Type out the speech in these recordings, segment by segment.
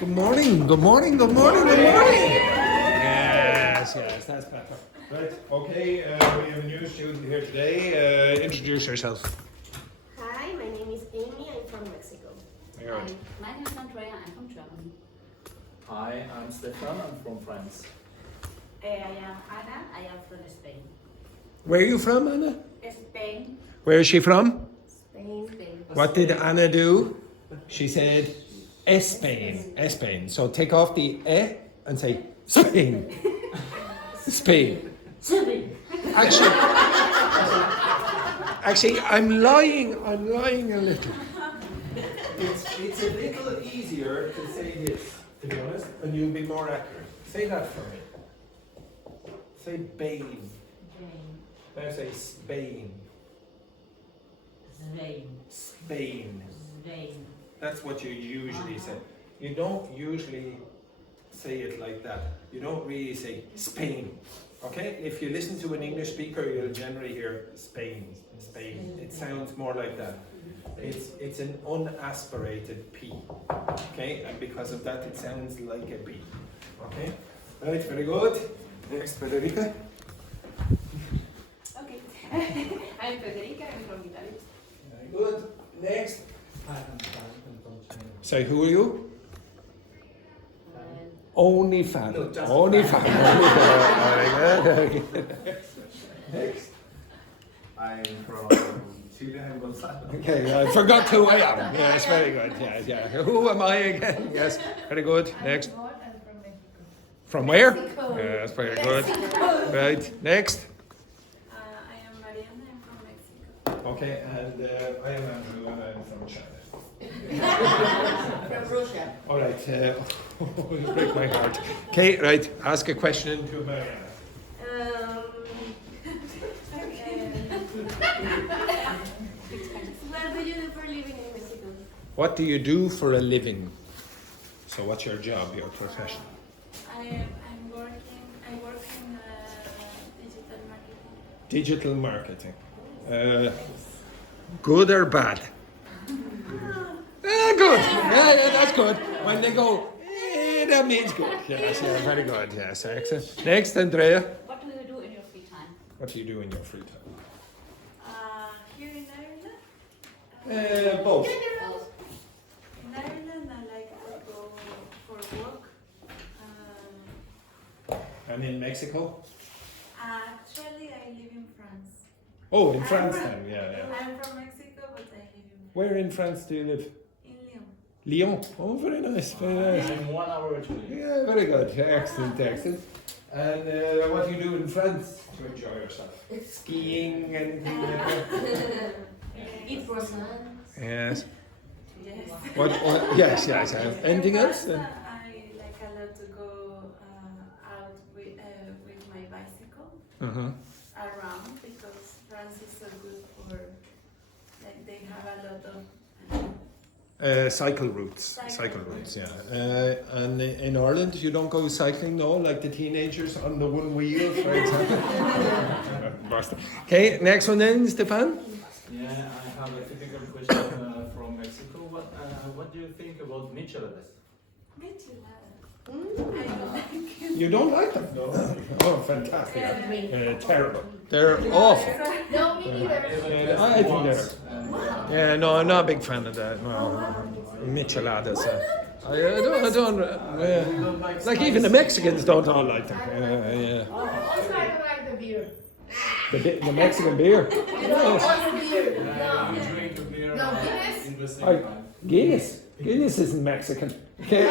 Good morning, good morning, good morning, good morning. Yes, that's better. Right, okay, we have a new student here today. Introduce yourself. Hi, my name is Amy. I'm from Mexico. Hi, my name is Andrea. I'm from Germany. Hi, I'm Stephane. I'm from France. I am Ana. I am from Spain. Where are you from, Anna? Spain. Where is she from? Spain. What did Anna do? She said Spain, Spain. So take off the and say Spain. Spain. Actually, I'm lying a little. It's a little easier to say this, to be honest, and you'll be more accurate. Say that for me. Say Bain. Now say Spain. Spain. That's what you usually say. You don't usually say it like that. You don't really say Spain. Okay? If you listen to an English speaker, you'll generally hear Spain. Spain. It sounds more like that. It's an unaspirated P. Okay? And because of that, it sounds like a B. Okay? Right, very good. Next, Federica. Okay. I'm Federica. I'm from Italy. Very good. Next. Say, who are you? Only fan. No, just Only fan. fan. Very good. Next. I'm from Chile and Gonzalo. Okay, I forgot who I am. Yes, very good. Yeah. Who am I again? Yes, very good. Next. I'm from Mexico. From where? Mexico. Yes, very good. Right. Next. I am Mariana. I'm from Mexico. Okay, and I am Andrew and I'm from China. From Russia. All right. You break my heart. Okay, right. Ask a question to Mariana. What do you do for living in Mexico? What do you do for a living? So what's your job, your profession? I work in digital marketing. Digital marketing. Good or bad? Good. Yeah, that's good. When they go, that means good. Yes, yeah, very good. Yes, excellent. Next, Andrea. What do you do in your free time? What do you do in your free time? Here in Ireland. Both. In Ireland, I like to go for a walk. And in Mexico? Actually, I live in France. Oh, in France then. Yeah. I'm from Mexico, but I live in Where in France do you live? Lyon. Lyon. Oh, very nice. Very nice. In 1 hour actually. Yeah, very good. Excellent. And what do you do in France to enjoy yourself? Skiing and things like that? Eat croissants. Yes. Yes. What? Yes. Anything else? I like a lot to go out with my bicycle around because France is so good for like they have a lot of Cycle routes. Yeah. And in Ireland, you don't go cycling, no, like the teenagers on the one wheel, for example. Okay, next one then, Stephane. Yeah, I have a typical question from Mexico. What do you think about micheladas? I don't like it. You don't like them? No. Oh, fantastic. Terrible. They're awful. No, me neither. I think they're. Yeah, no, I'm not a big fan of that. No, micheladas. I don't. Like even the Mexicans don't all like them. Yeah. Also, I don't like the beer. The Mexican beer. No, also beer. No. We drink a beer No, Guinness? in the same Oh, time. Guinness. Guinness isn't Mexican. Okay. I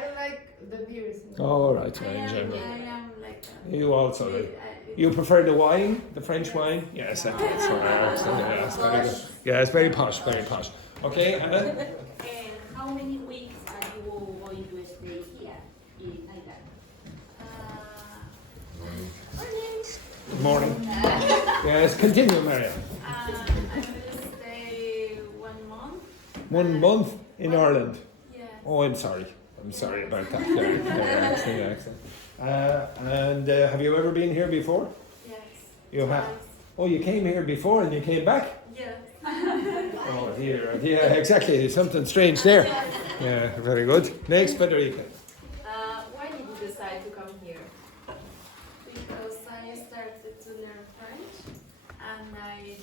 don't like the beers. All right, I in general. am like that. You also. Right? You prefer the wine, the French wine? Yes, that's right. Yeah, it's very good. Yeah, it's very posh, very posh. Okay, Anna? And how many weeks are you going to stay here in Thailand? Morning. Yes, continue, Mariana. I will stay 1 month. 1 month in Ireland. Yes. Oh, I'm sorry. I'm sorry about that. Yeah, excellent. And have you ever been here before? Yes. You have. Oh, you came here before and you came back? Yes. Oh dear, yeah, exactly. There's something strange there. Yeah, very good. Next, Federica. Why did you decide to come here? Because I started to learn French and I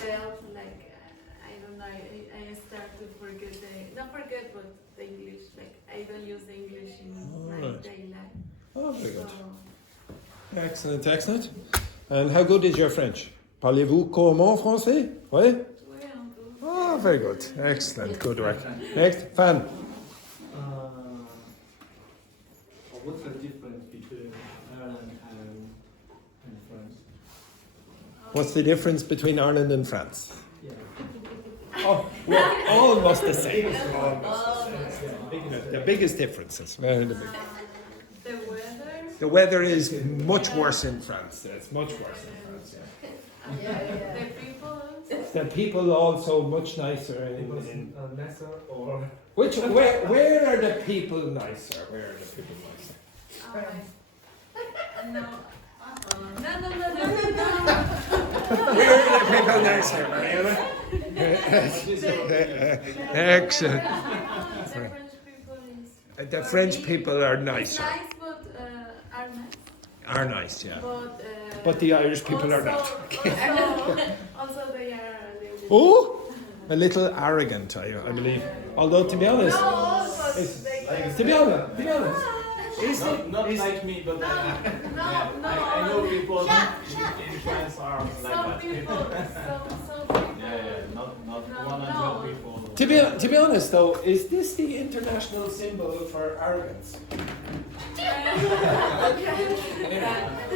felt like I don't know I start to forget not forget but the English, like I don't use the English in my Alright. daily life. Oh, very good. So Excellent, excellent. And how good is your French? Parlez-vous couramment français? Oui? Oh, very good. Excellent. Good work. Next, Fan. What's the difference between Ireland and France? What's the difference between Ireland and France? Yeah. Oh, we're almost the same. Biggest The biggest differences. Very the big. the weather. The weather is much worse in France. It's much worse in France. Yeah. The people. The people also much nicer Because in nicer or where are the people nicer? Where are the people nicer? No. No. Where are the people nicer, Mariana? Excellent. The French people is. The French people are It's nicer. nice, but are nice. Are nice, yeah. But the Irish people are not. Also, they are a little bit. Oh, a little arrogant, I believe. Although to be honest, No, but it's- they. to be honest, not like me, but No, I know people in France are like Some that. people. Some people. Yeah, not No, 100 no. people. to be honest though, is this the international symbol for arrogance?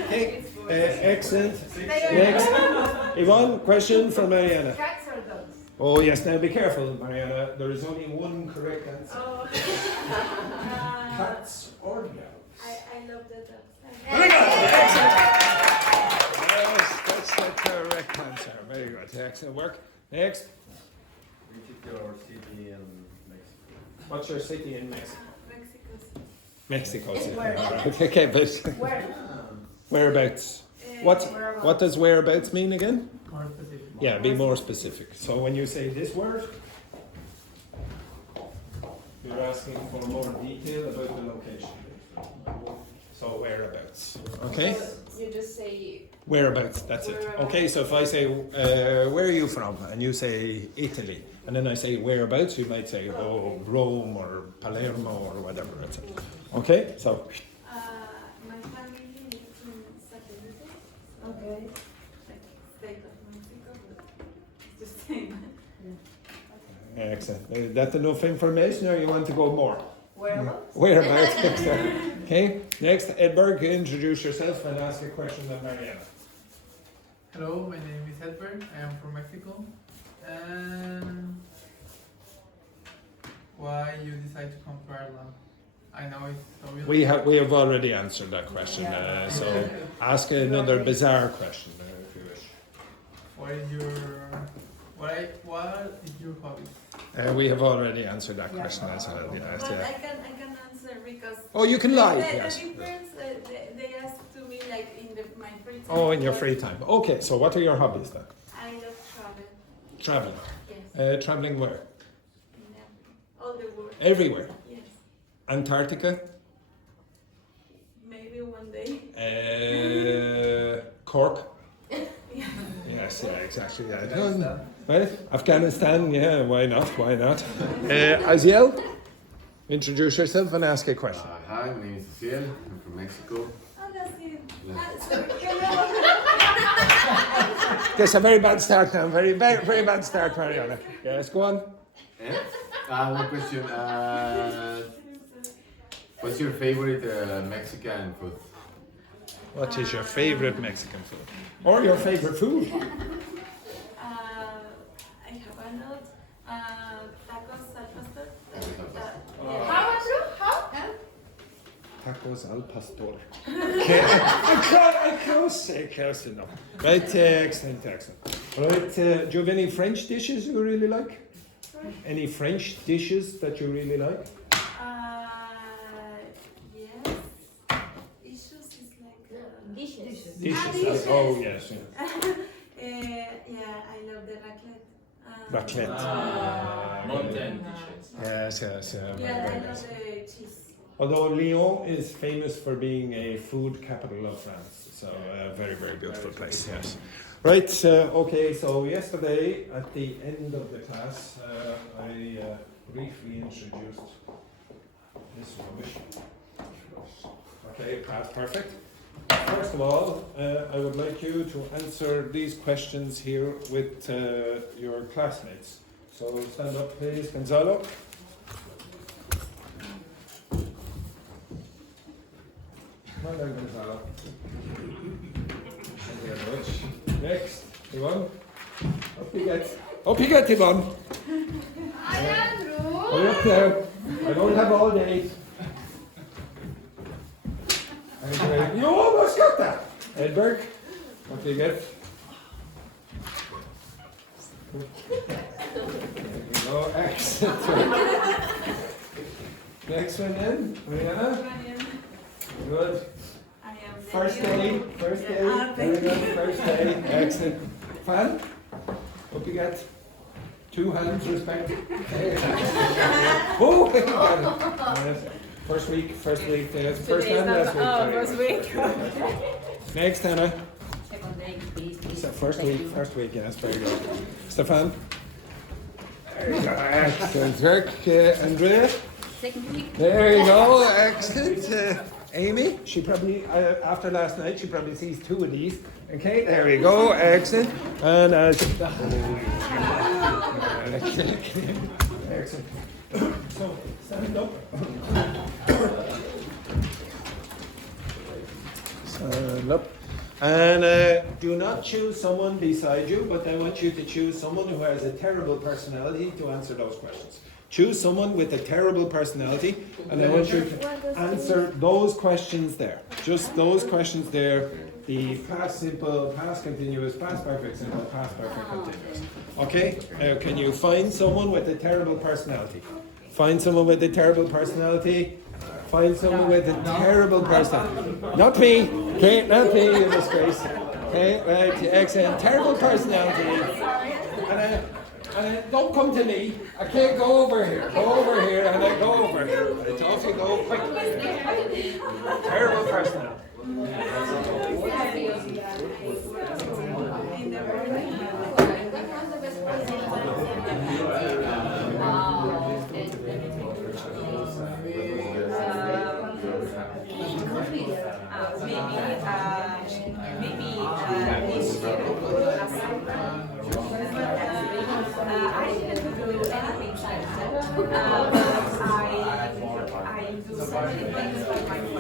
Okay, excellent. Next, Yvonne, question for Mariana. Cats or dogs? Oh yes, now be careful, Mariana. There is only one correct answer. Oh. Cats or dogs? I love the dogs. Very good. Excellent. Yes, that's the correct answer. Very good. Excellent work. Next. Which is your city in Mexico? What's your city in Mexico? Mexico City. Mexico City. Where? All right. Okay, but Where? whereabouts? What does whereabouts mean again? More specific. Yeah, be more specific. So when you say this word, you're asking for more detail about the location. So whereabouts. Okay? So you just say Whereabouts, that's it. Okay, so if I say, where are you from? And you say Italy. And then I say whereabouts, you might say, oh, Rome or Palermo or whatever. That's it. Okay, so My family lives in Satellite, Okay. like state of Mexico, but it's the same. excellent. Is that enough information or you want to go more? Whereabouts? Whereabouts? Okay, next, Edberg, introduce yourself and ask a question of Mariana. Hello, my name is Edward. I am from Mexico. And why you decide to come to Ireland? I know it's so weird. We have already answered that question, so ask another bizarre question if you wish. What is your hobby? We have already answered that question as well. Yes, But yeah. I can answer because. Oh, you can lie. The Yes. difference, they ask to me like in my free time. Oh, in your free time. Okay, so what are your hobbies then? I love travel. Traveling. Yes. Traveling where? All the world. Everywhere. Yes. Antarctica. Maybe one day. Cork. Yes, yeah, exactly. Yeah. Right? Afghanistan, yeah, why not? Why not? Aziel, introduce yourself and ask a question. Hi, my name is Ciel. I'm from Mexico. Oh, that's it. That's a very bad start now. Very bad start, Mariana. Yes, go on. One question. What's your favorite Mexican food? What is your favorite Mexican food? Or your favorite food? I have a lot. Tacos al pastor. How? Tacos al pastor. Okay. Close enough. Right, excellent. Right, do you have any French dishes you really like? Sorry? Any French dishes that you really like? Yes. Issues is like. Dishes. Dishes. Oh, yes. Yeah, I love the raclette. Raclette. mountain dishes. Yes, yes, Yeah, very, I very love nice. the cheese. Although Lyon is famous for being a food capital of France, so very, very beautiful place, yes. Right, okay, so yesterday at the end of the class, I briefly introduced this rubbish. Okay, that's perfect. First of all, I would like you to answer these questions here with your classmates. So stand up, please, Gonzalo. Come on down, Gonzalo. Thank you very much. Next, Yvonne. Up you get, Yvonne. Hurry up there. I don't have all day. You almost got that. Edberg, what do you get? There you go, excellent. Next one then, Mariana. Good. I am First day, very good, first day, excellent. Fun? Hope you got 2 hands respect. Oh, you got it. Yes. First week, first time last week. Oh, first week. Next, Hannah. Second day, please. So first week, yes, very good. Stephane. There you go, excellent work. Andrea. Second week. There you go, excellent. Amy, she probably, after last night, she probably sees 2 of these. Okay, there you go, excellent. And excellent. So, stand up. Stand up. And do not choose someone beside you, but I want you to choose someone who has a terrible personality to answer those questions. Choose someone with a terrible personality, and I want you to answer those questions there. Just those questions there. The past simple, past continuous, past perfect simple, past perfect continuous. Okay? Can you find someone with a terrible personality? Find someone with a terrible personality. Find someone with a terrible personality. Not me. Okay, not me, you disgrace. Okay, right, excellent. Terrible personality. And don't come to me. I can't go over here. Go over here, and I go over here. I told you go quickly. Terrible personality. I didn't do anything like that. I do so many things with my friends.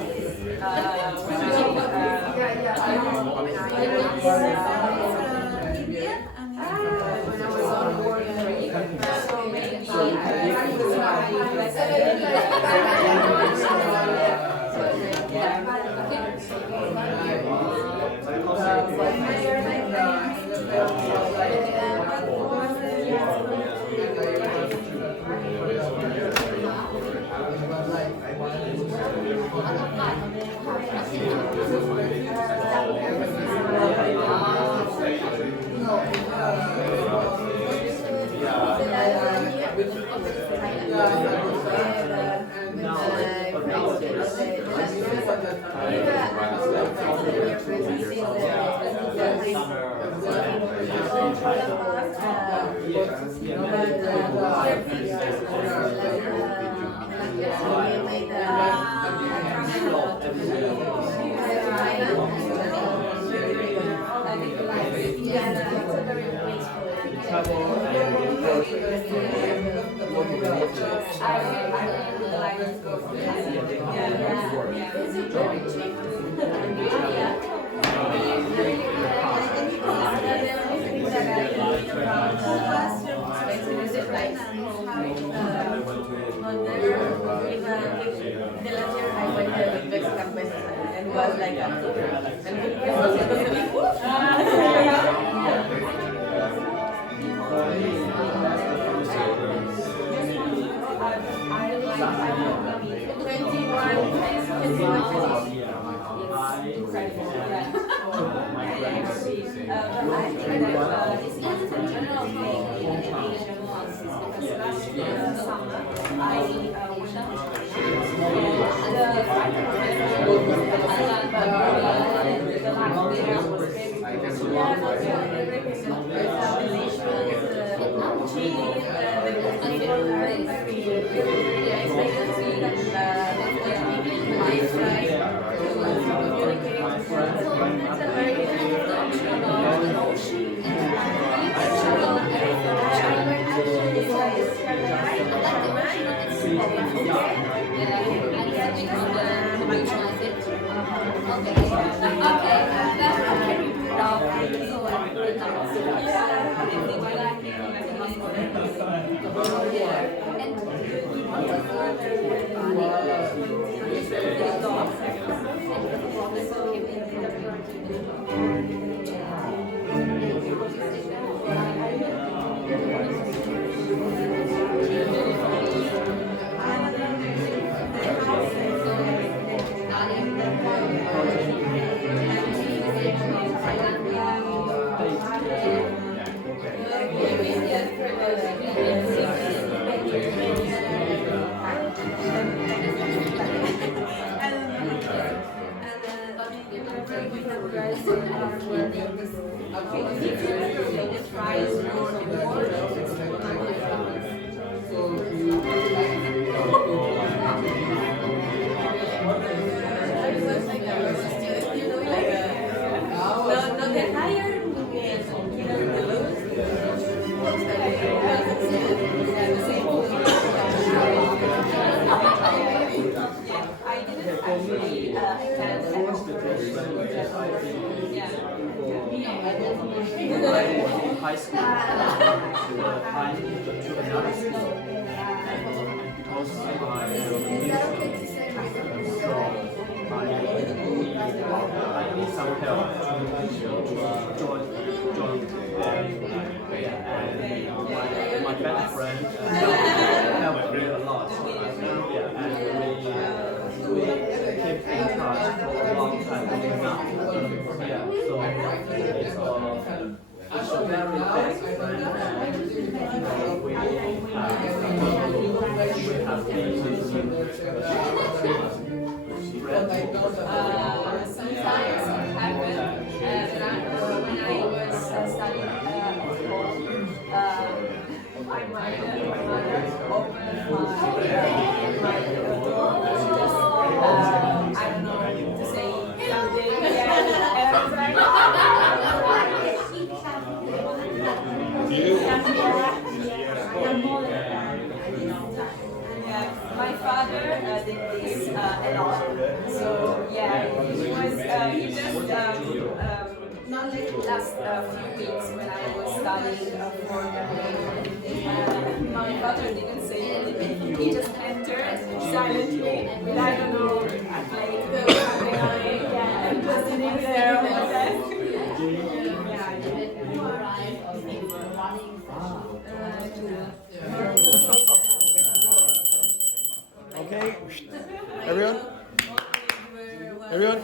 high school to apply to another school because I need some help to join and my best friend helped me a lot. And we keep in touch for a long time until now. So it's a very best friend, and we have been sometimes it happened when I was studying at school. My mother opened my door, just I don't know, to say something, and I was my father did this a lot. So yeah, he just last few weeks when I was studying for the my father didn't say anything. He just entered silently, but I don't know, like and just sitting there on the desk. Okay, everyone? Everyone?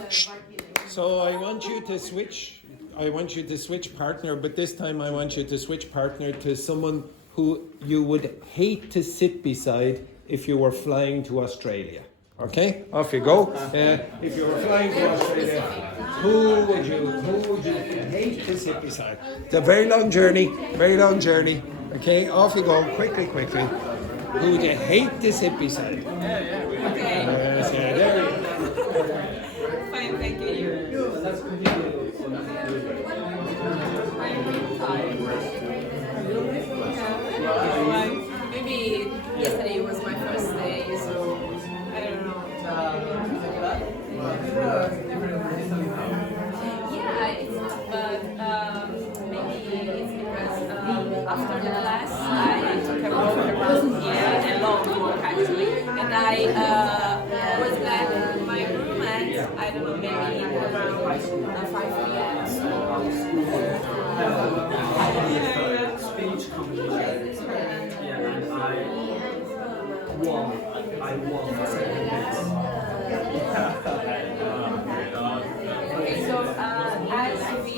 So I want you to switch. I want you to switch partner, but this time I want you to switch partner to someone who you would hate to sit beside if you were flying to Australia. Okay, off you go. If you were flying to Australia, who would you hate to sit beside? It's a very long journey, very long journey. Okay, off you go, quickly. Who would you hate to sit beside? Okay. There you go. Fine, thank you. Maybe yesterday was my first day, so I don't know. Yeah, it's not, but maybe it's because after the class I took a walk around here, a long walk actually, and I was back in my room at, I don't know, maybe around 5 p.m. speech competition. And I won the second place. Okay, so as we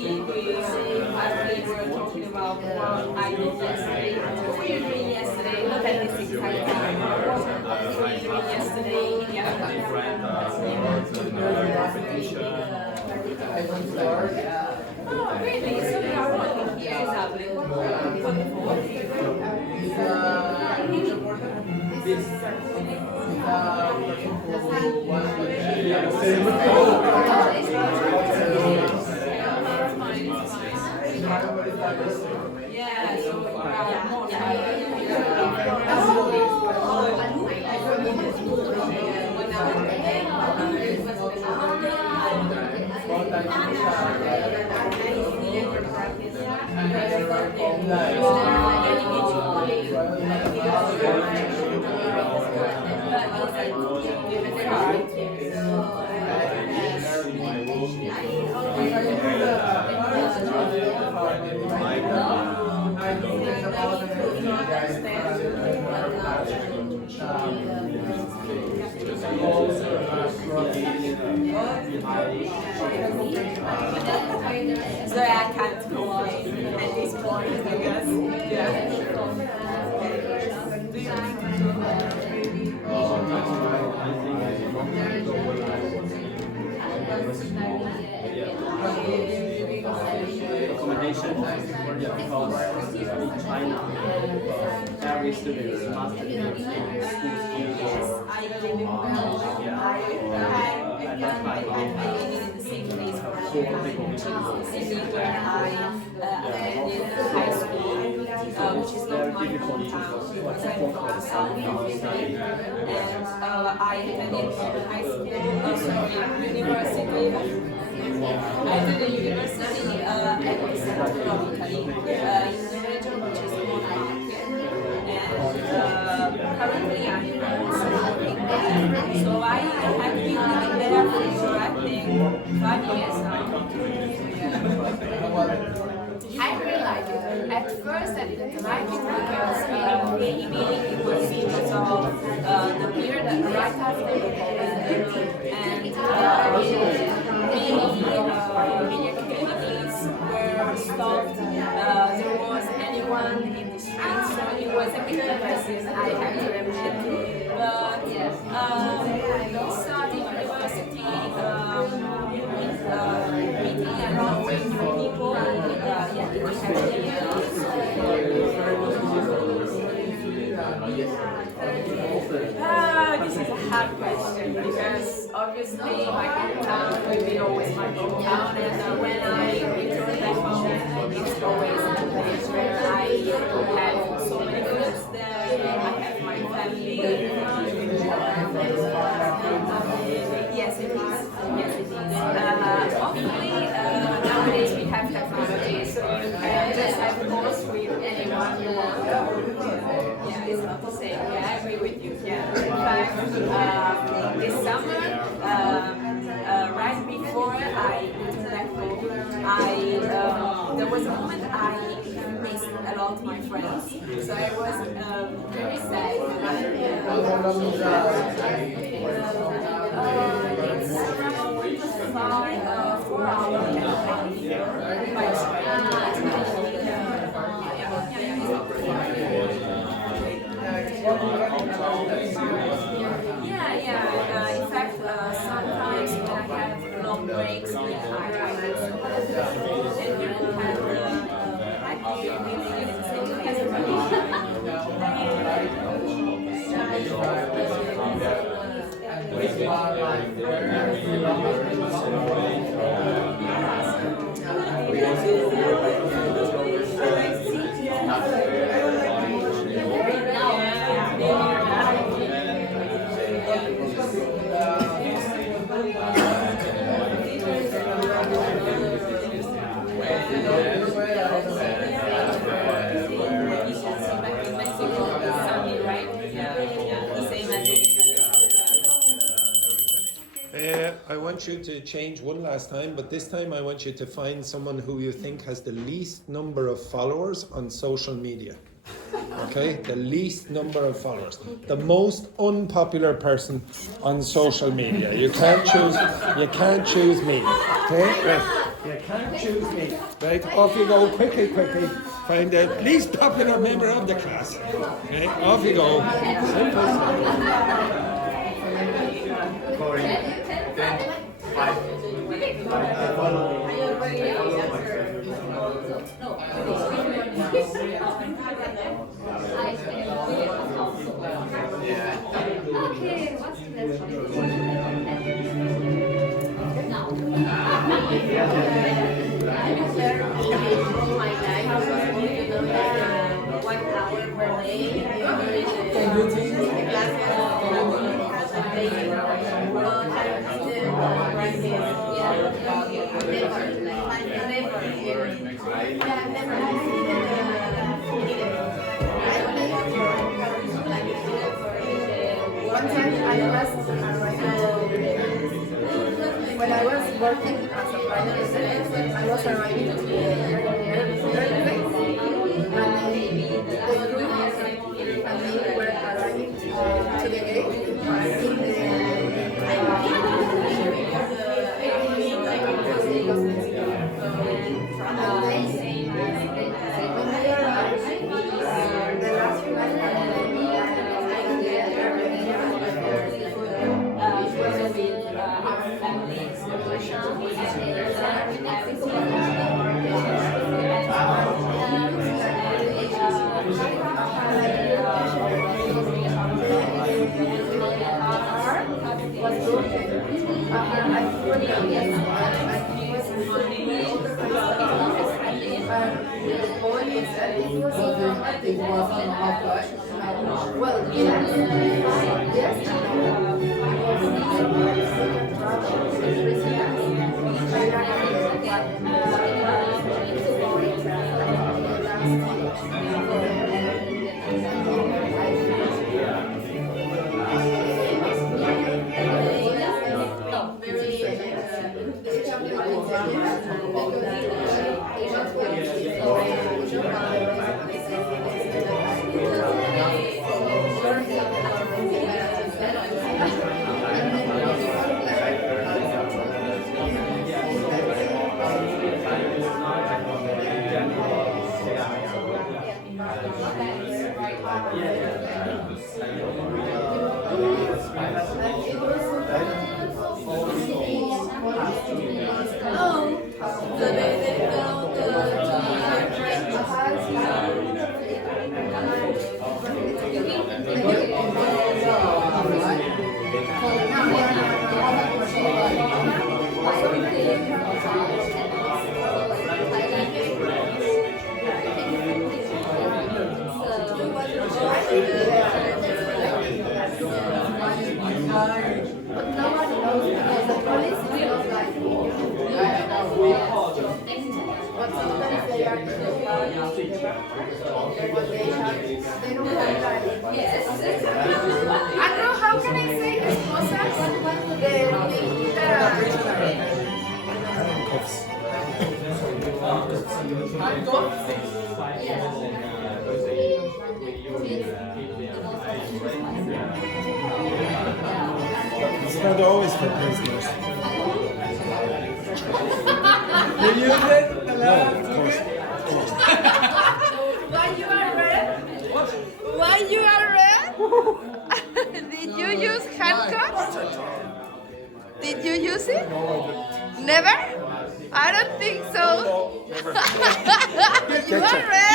were talking about what I did yesterday, what were you doing yesterday? Look at this exciting. What were you doing yesterday in the Oh, really? So you are working here in Dublin. Yeah, so So I can't go on at this point because yeah. Do you Accommodation, because in China, every student must be in school. I live in and that's why I'm in the same place for a long time, which is the city where I attended high school, which is not my hometown because I'm from the south of Italy. And I attended high school, university. I did a university at the center of Italy, in the region which is multi-modal. And currently I'm also working there. So I have been living there for I think 5 years now. I really like it. At first I didn't like it because Maybe it was because of the period right after the pandemic and many activities were stopped. There was anyone in the streets, so it was a bit depressing, I have to admit. But studying university, meeting and knowing new people, yeah, it was actually this is a hard question because obviously my hometown will be always my hometown, and when I return back home, it's always a place where I have so many friends there. I have my family. Yes, it is. Yes, it is. Hopefully, nowadays we have technology, so you can just have a course with anyone you want. Yeah, it's not the same. Yeah, I agree with you. Yeah. In fact, this summer, right before I went back home, there was a moment I missed a lot my friends. So I was very sad. It's around 4 hours by train. Yeah. In fact, sometimes when I have long breaks, I do so. And you don't have I want you to change one last time, but this time I want you to find someone who you think has the least number of followers on social media. Okay? The least number of followers. The most unpopular person on social media. You can't choose me. Okay? Right. You can't choose me. Right? Off you go, quickly. Find the least popular member of the class. Okay? Off you go. Simple. One time when I was working as a private student, I was arriving to the airplane, and the group and we were arriving to the gate. Well, yes, It's not always for prisoners. You use it a No, lot. of course. Why you are red? Why you are red? Did you use handcuffs? Did you use it? Never? I don't think so. You are red.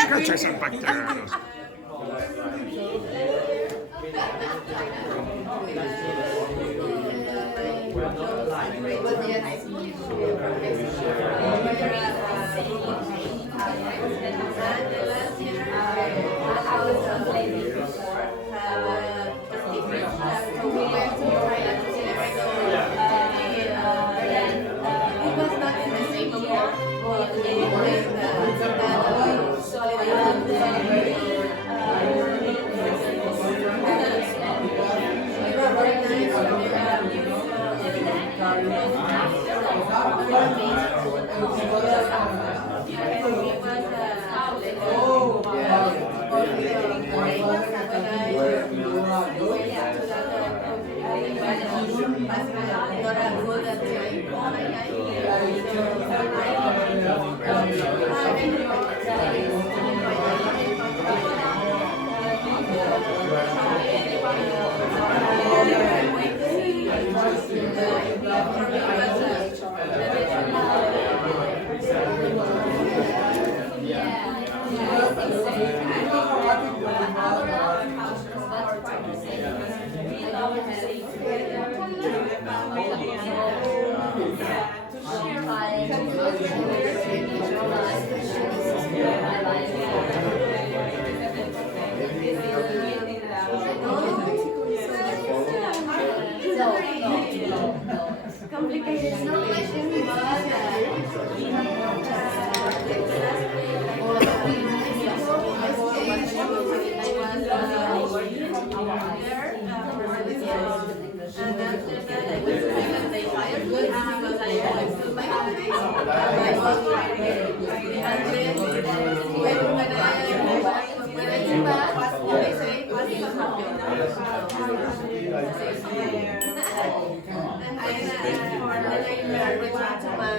return to my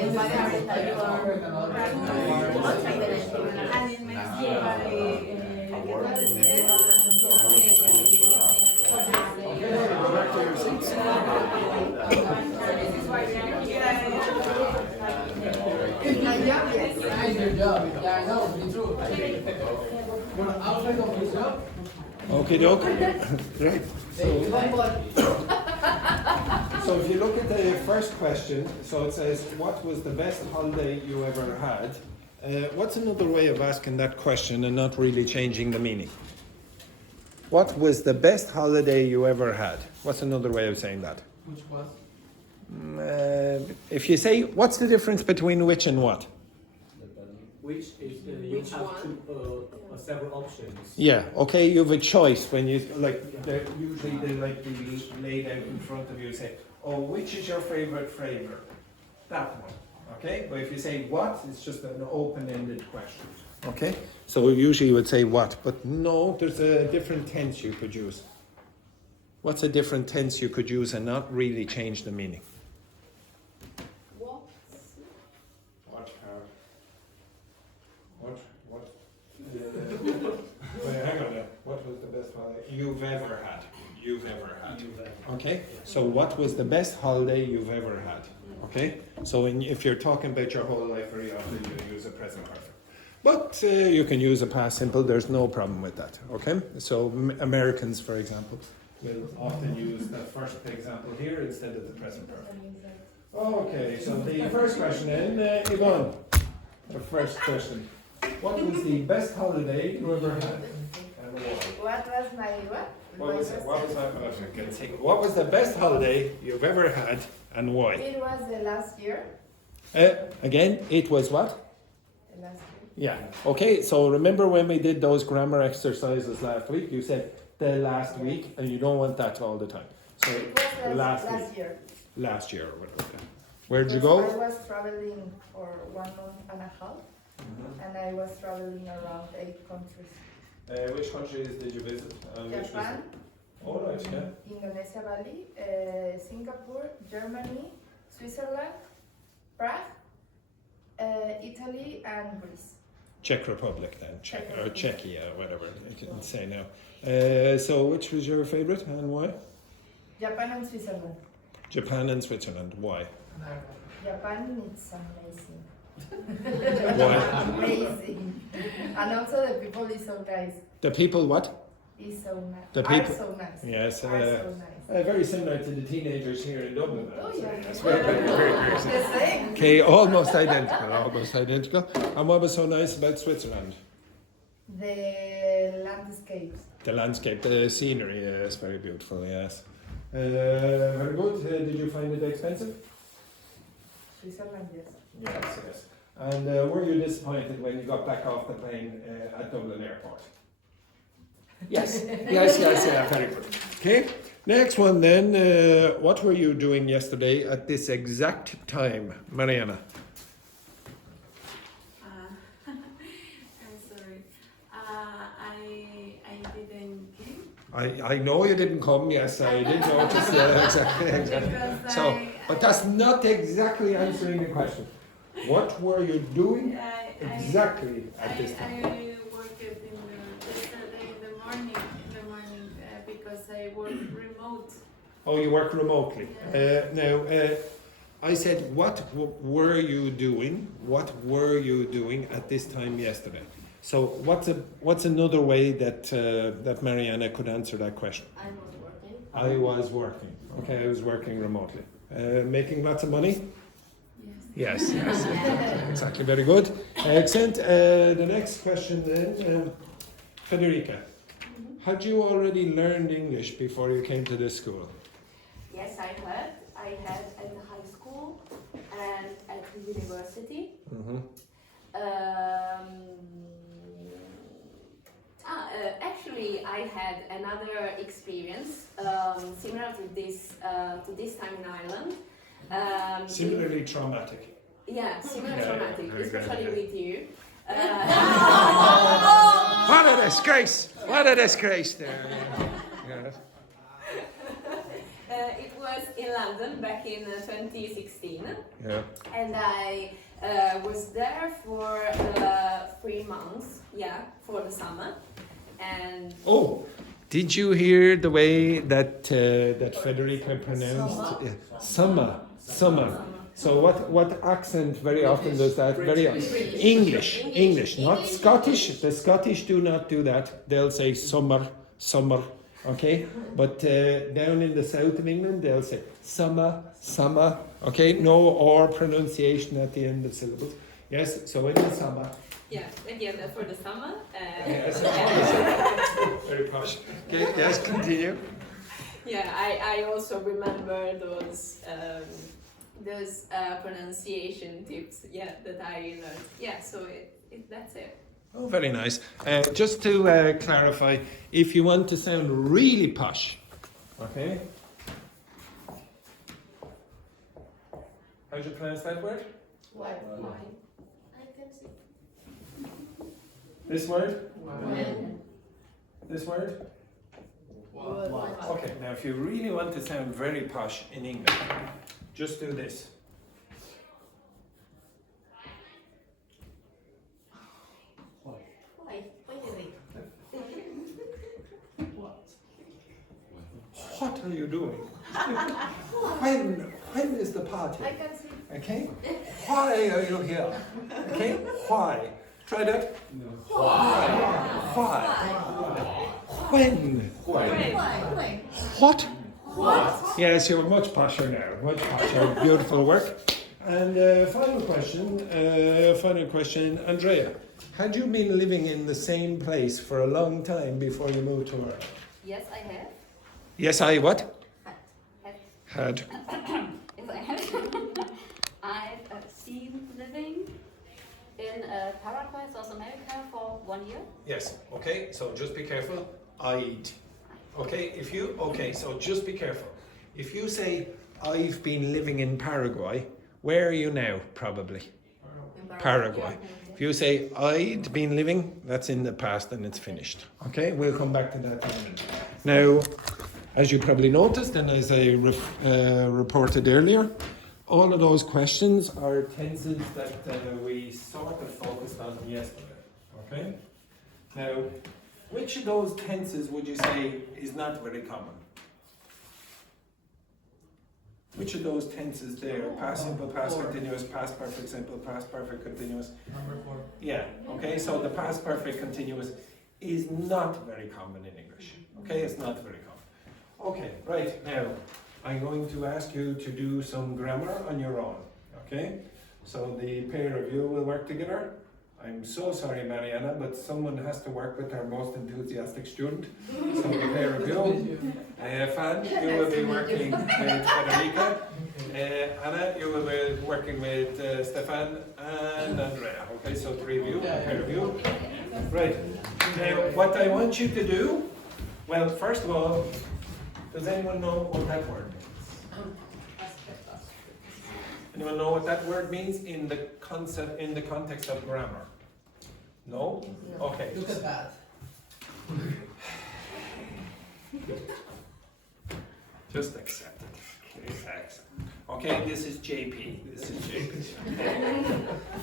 environment And in Mexico, Okay, doke. Great. So if you look at the first question, so it says, what was the best holiday you ever had? What's another way of asking that question and not really changing the meaning? What was the best holiday you ever had? What's another way of saying that? Which was? If you say, what's the difference between which and what? Which is you have several options. Yeah, okay, you have a choice when you, usually they like be laid out in front of you and say, oh, which is your favorite flavor? That one, okay? But if you say what, it's just an open-ended question, okay? So usually you would say what, but no, there's a different tense you could use. What's a different tense you could use and not really change the meaning? Wait, hang on now. What was the best holiday you've ever had? You've ever had. Okay? So what was the best holiday you've ever had? Okay? So if you're talking about your whole life, very often you use a present perfect. But you can use a past simple. There's no problem with that. Okay? So Americans, for example, will often use that first example here instead of the present perfect. Okay, so the first question then, Yvonne. The first question. What was the best holiday you ever had? And why? What was my what? What was the best holiday you've ever had and why? It was the last year. Again, it was what? The last year. Yeah. Okay, so remember when we did those grammar exercises last week? You said the last week, and you don't want that all the time. So It was last last year. last year or whatever. Where did you go? I was traveling for 1 month and a half, and I was traveling around 8 countries. Which countries did you visit? Japan, Oh, right, yeah. Indonesia, Bali, Singapore, Germany, Switzerland, Prague, Italy, and Greece. Czech Republic then, or Czechia, whatever you can say now. So which was your favourite and why? Japan and Switzerland. Japan and Switzerland, why? Japan, it's amazing. Why? Amazing. And also the people is so nice. The people what? Is so nice. The Are people- so nice. Yes, Are so nice. very similar to the teenagers here in Dublin. Oh yeah. Yes, very The same. Okay, almost identical. And what was so nice about Switzerland? The landscapes. The landscape, the scenery is very beautiful, yes. Very good. Did you find it expensive? Switzerland, yes. Yes. And were you disappointed when you got back off the plane at Dublin Airport? Yes. Yes, very good. Okay, next one then. What were you doing yesterday at this exact time, Mariana? I'm sorry. I didn't came. I know you didn't come, yes, I did notice. Exactly. Because So, but that's not exactly answering the question. What were you doing exactly at this time? I worked yesterday in the morning because I work remote. Oh, you work remotely. Now, I said, what were you doing? What were you doing at this time yesterday? So, what's another way that Mariana could answer that question? I was working. I was working. Okay, I was working remotely. Making lots of money? Yes, exactly. Very good. Excellent. The next question then, Federica. Had you already learned English before you came to this school? Yes, I had. I had at the high school and at the university. Actually, I had another experience similar to this time in Ireland. Similarly traumatic. Yeah, similar traumatic, very good, especially yeah. with you. What a disgrace! What a disgrace there. Yes. it was in London back in 2016. Yeah. And I was there for 3 months, yeah, for the summer. And Oh, did you hear the way that that Federica pronounced summer? Summer. So what accent very often does that? Very English, not Scottish. The Scottish do not do that. They'll say summer, summer. Okay, but down in the south of England, they'll say summer, summer. Okay, no or pronunciation at the end of syllables. Yes, so in the summer. yeah, again for the summer. Yes, Yeah. very posh. Okay, yes, continue. Yeah, I also remember those pronunciation tips. Yeah, that I learned. Yeah, so that's it. Oh, very nice. Just to clarify, if you want to sound really posh, okay? How do you pronounce that word? Why? I can see. This word? This word? Why? Okay, now if you really want to sound very posh in English, just do this. Why? Why is it? What are you doing? When is the party? I can see. Okay? Why are you here? Okay? Why? Try that. Why? When? Why? What? Yes, you're much posher now. Much posher. Beautiful work. And final question, Andrea. Had you been living in the same place for a long time before you moved to work? Yes, I have. Yes, I what? Had. Had. Yes, I have. I've seen living in Paraguay, South America for 1 year. Yes. Okay. So just be careful. I'd. Okay. So just be careful. If you say I've been living in Paraguay, where are you now? Probably. Paraguay. If you say I'd been living, that's in the past and it's finished. Okay. We'll come back to that in a minute. Now, as you probably noticed, and as I reported earlier, all of those questions are tenses that we sort of focused on yesterday. Okay? Now, which of those tenses would you say is not very common? Which of those tenses there? Past simple, past continuous, past perfect simple, past perfect continuous. Number 4. Yeah, okay, so the past perfect continuous is not very common in English. Okay, it's not very common. Okay, right, now I'm going to ask you to do some grammar on your own. Okay, so the pair of you will work together. I'm so sorry, Mariana, but someone has to work with our most enthusiastic student. So the pair of you, Fan, you will be working with Federica. Anna, you will be working with Stephane and Andrea. Okay, so 3 of you, a pair of you. Right, now what I want you to do, well, first of all, does anyone know what that word means? Anyone know what that word means in the concept, in the context of grammar? No? Okay. Look at that. Just accept it. Okay, this is JP. This is JP.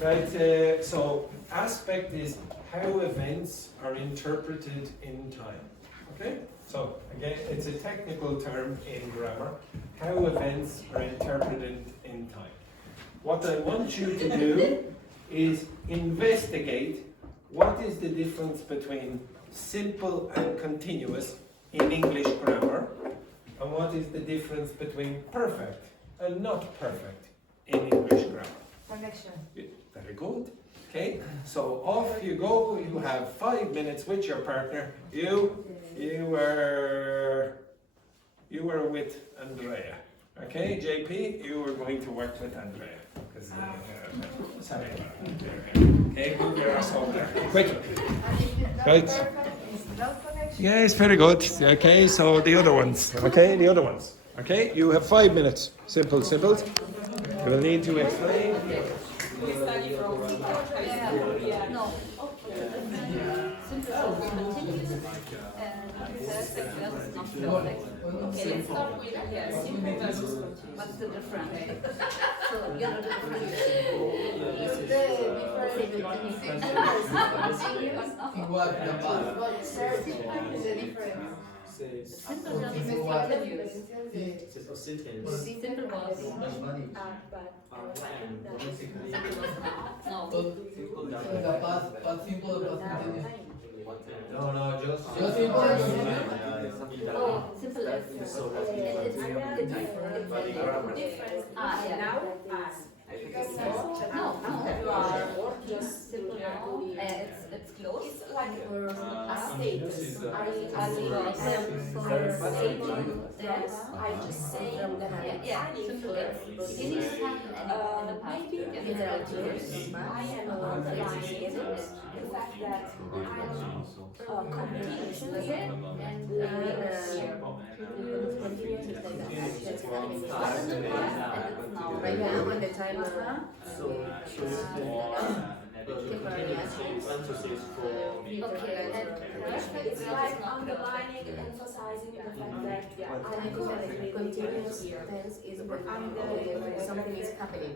Right, so aspect is how events are interpreted in time. Okay? So again, it's a technical term in grammar. How events are interpreted in time. What I want you to do is investigate what is the difference between simple and continuous in English grammar, and what is the difference between perfect and not perfect in English grammar. Connection. Very good. Okay, so off you go. You have 5 minutes with your partner. You were with Andrea. Okay, JP, you were going to work with Andrea. Sorry about that. Okay, move your ass over there. Quick. Right. Yes, very good. Okay, so the other ones. Okay, the other ones. Okay, you have 5 minutes. Simple. You will need to explain. We study from No. Simple continuous and perfect versus not perfect. Okay, let's start with simple versus continuous. What's the difference? So you know the difference. In what the past? Simple versus continuous. Simple was no. In the past simple or past continuous? No, just simple. Oh, simple is it's yeah. Now no, you are just simple now. It's close. It's like a status. I just say Yeah, simple is beginning is happened in the past. maybe In the future. I am applying the fact that I'm continuous with it and Right now, when the time okay, and it's like underlining and emphasizing the fact that continuous tense is when something is happening.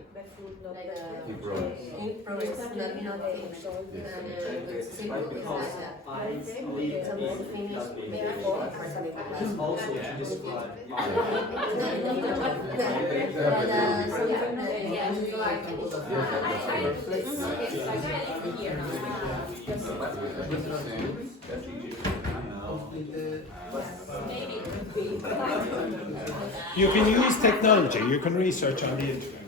Like in progress, not finished. And simple is like that. Something finished before or something like that. also to describe You can use technology. You can research on the internet.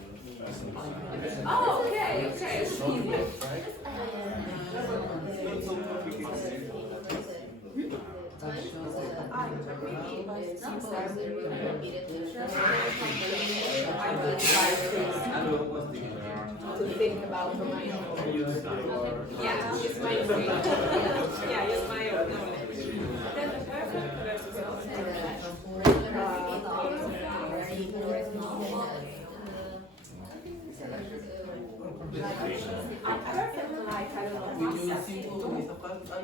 Oh, okay. To think about the mind. Yeah, use my own. Yeah, use my own. Then the perfect versus I'm perfect like I don't We know. use simple with a past or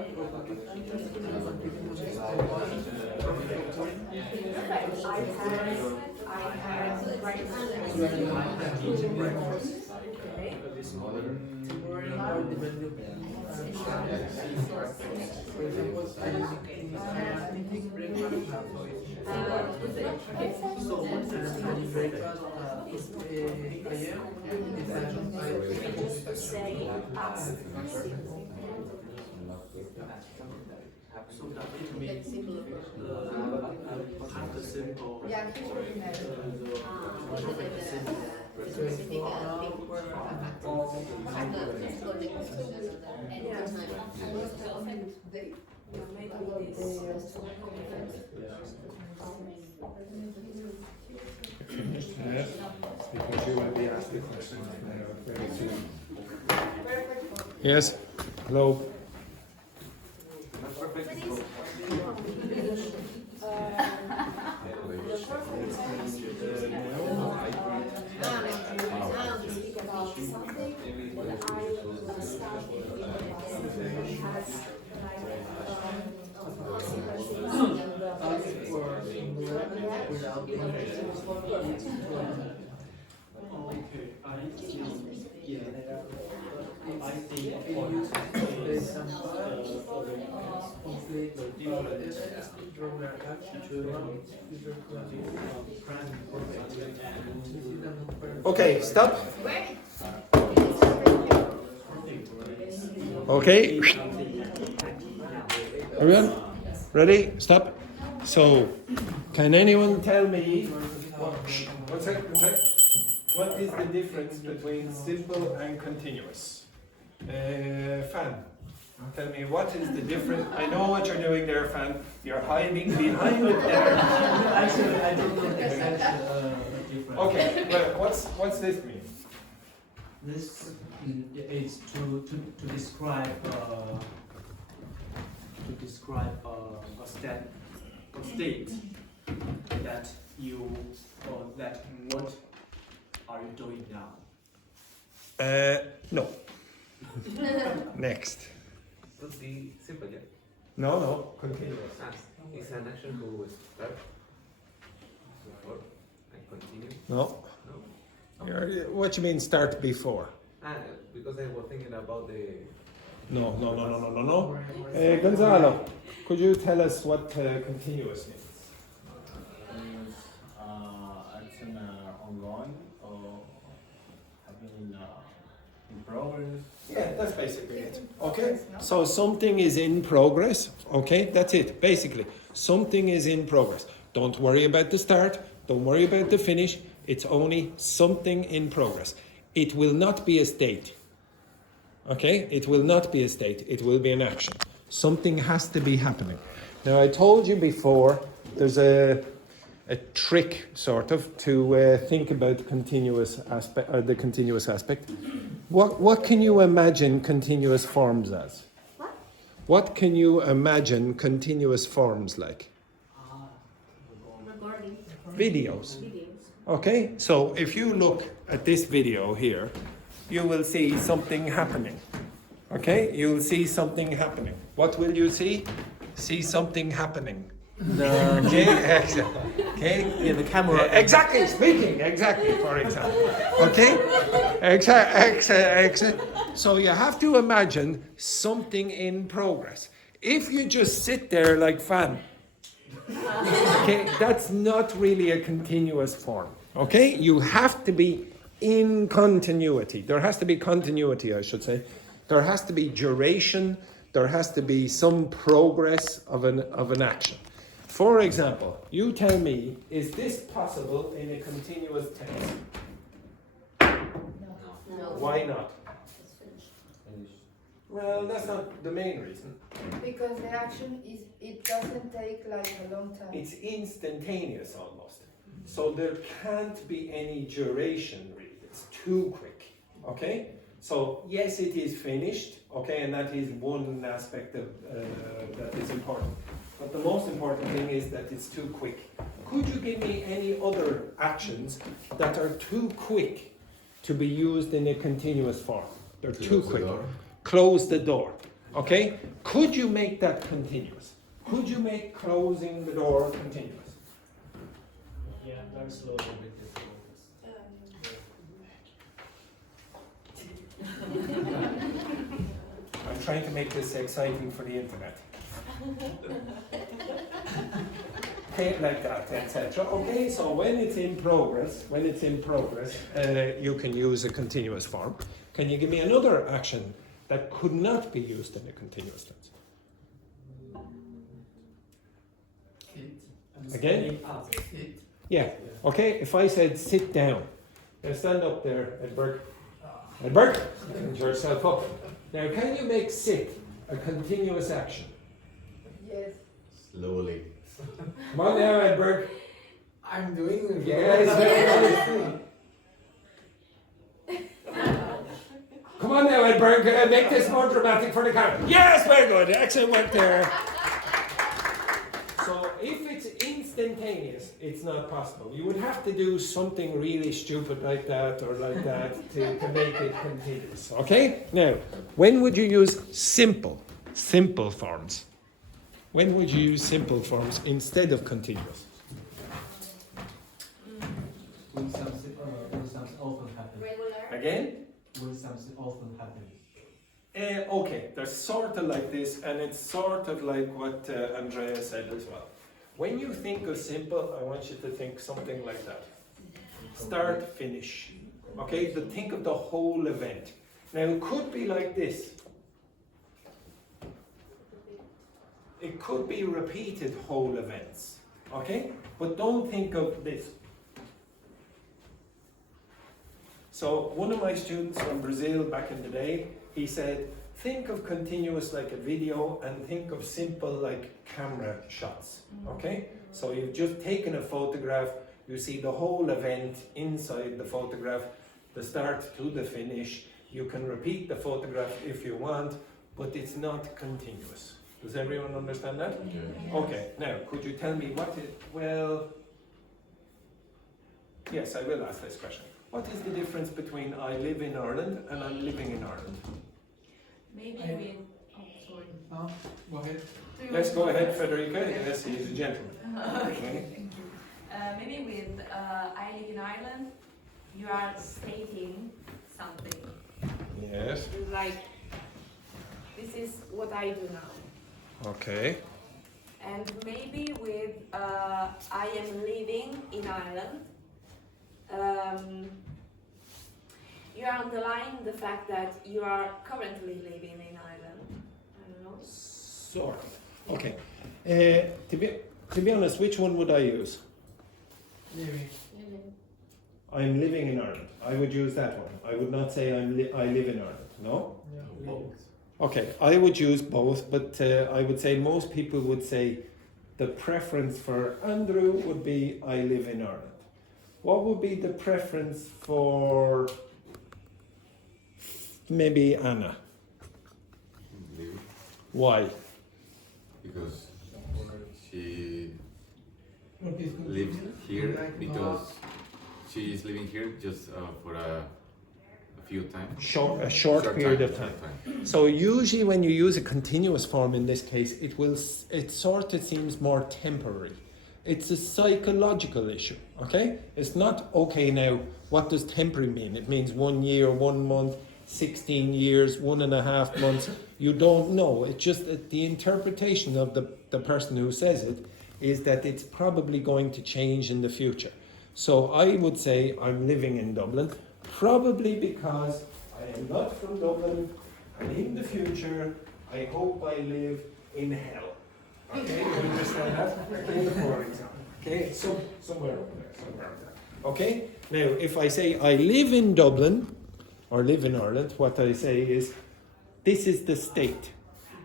I have right so that it means the simple Yeah, he's working at it. Specific thing word or Yes, because you will be asked the question very soon. Yes. Hello. Okay, stop. Okay. Everyone, ready? Stop. So, can anyone tell me one sec. What is the difference between simple and continuous? Fan, tell me what is the difference? I know what you're doing there, Fan. You're hiding behind it there. Actually, I don't know the exact difference. Okay, well, what's this mean? This is to describe a state that you or that what are you doing now? No. Next. Could be simple, yeah. No, continuous. It's an action who was verb. No. What do you mean start before? Because I was thinking about the... No. Gonzalo, could you tell us what continuous means? Action ongoing or happening in progress. Yeah, that's basically it. Okay, so something is in progress. Okay, that's it. Basically, something is in progress. Don't worry about the start. Don't worry about the finish. It's only something in progress. It will not be a state. Okay, it will not be a state. It will be an action. Something has to be happening. Now, I told you before, there's a trick, sort of, to think about continuous aspect, the continuous aspect. What can you imagine continuous forms as? What can you imagine continuous forms like? Recording. Videos. Okay, so if you look at this video here, you will see something happening. Okay, you'll see something happening. What will you see? See something happening. Okay, okay. Yeah, the camera. Exactly, speaking, exactly, for example. Okay? Exactly. So you have to imagine something in progress. If you just sit there like fan, okay, that's not really a continuous form. Okay? You have to be in continuity. There has to be continuity, I should say. There has to be duration. There has to be some progress of an action. For example, you tell me, is this possible in a continuous tense? No. Why not? Well, that's not the main reason. Because the action it doesn't take like a long time. It's instantaneous almost. So there can't be any duration really. It's too quick. Okay? So yes, it is finished. Okay, and that is one aspect of that is important. But the most important thing is that it's too quick. Could you give me any other actions that are too quick to be used in a continuous form? They're too quick. Close the door. Okay? Could you make that continuous? Could you make closing the door continuous? Yeah, very slowly with I'm trying to make this exciting for the internet. Okay, like that, etc. Okay, so when it's in progress, you can use a continuous form. Can you give me another action that could not be used in a continuous tense? Again? Yeah. Okay, if I said sit down, now stand up there, Edberg. Edberg, stand yourself up. Now, can you make sit a continuous action? Yes. Slowly. Come on now, Edberg. I'm doing it. Yes, come on now, Edberg. Make this more dramatic for the camera. Yes, very good. Excellent work there. So, if it's instantaneous, it's not possible. You would have to do something really stupid like that or like that to make it continuous. Okay? Now, when would you use simple forms? When would you use simple forms instead of continuous? When something often happens. Regular. Again? When something often happens. Okay, they're sort of like this, and it's sort of like what Andrea said as well. When you think of simple, I want you to think something like that. Start, finish. Okay, so think of the whole event. Now, it could be like this. It could be repeated whole events. Okay? But don't think of this. So, one of my students from Brazil back in the day, he said, think of continuous like a video and think of simple like camera shots. Okay? So you've just taken a photograph, you see the whole event inside the photograph, the start to the finish. You can repeat the photograph if you want, but it's not continuous. Does everyone understand that? Okay, now could you tell me what is, well, yes, I will ask this question. What is the difference between I live in Ireland and I'm living in Ireland? Maybe with. Oh, sorry. No, go ahead. Let's go ahead, Federica. Yes, he's a gentleman. Okay, thank you. Maybe maybe with I live in Ireland, you are stating something. Yes. Like, this is what I do now. Okay. And maybe with I am living in Ireland, you are underlying the fact that you are currently living in Ireland. I don't know. Sort of. Okay. To be honest, which one would I use? Living. I'm living in Ireland. I would use that one. I would not say I live in Ireland. No? Yeah. Okay, I would use both, but I would say most people would say the preference for Andrew would be I live in Ireland. What would be the preference for maybe Anna? Live. Why? Because she lives here because she is living here just for a few times. A short period of time. So usually when you use a continuous form in this case, it sort of seems more temporary. It's a psychological issue, okay? It's not, okay, now, what does temporary mean? It means 1 year, 1 month, 16 years, 1.5 months. You don't know. It's just that the interpretation of the person who says it is that it's probably going to change in the future. So I would say I'm living in Dublin, probably because I am not from Dublin, and in the future, I hope I live in hell. Okay, you understand that? Okay, for example. Okay, somewhere over there, Okay, now if I say I live in Dublin, or live in Ireland, what I say is, this is the state.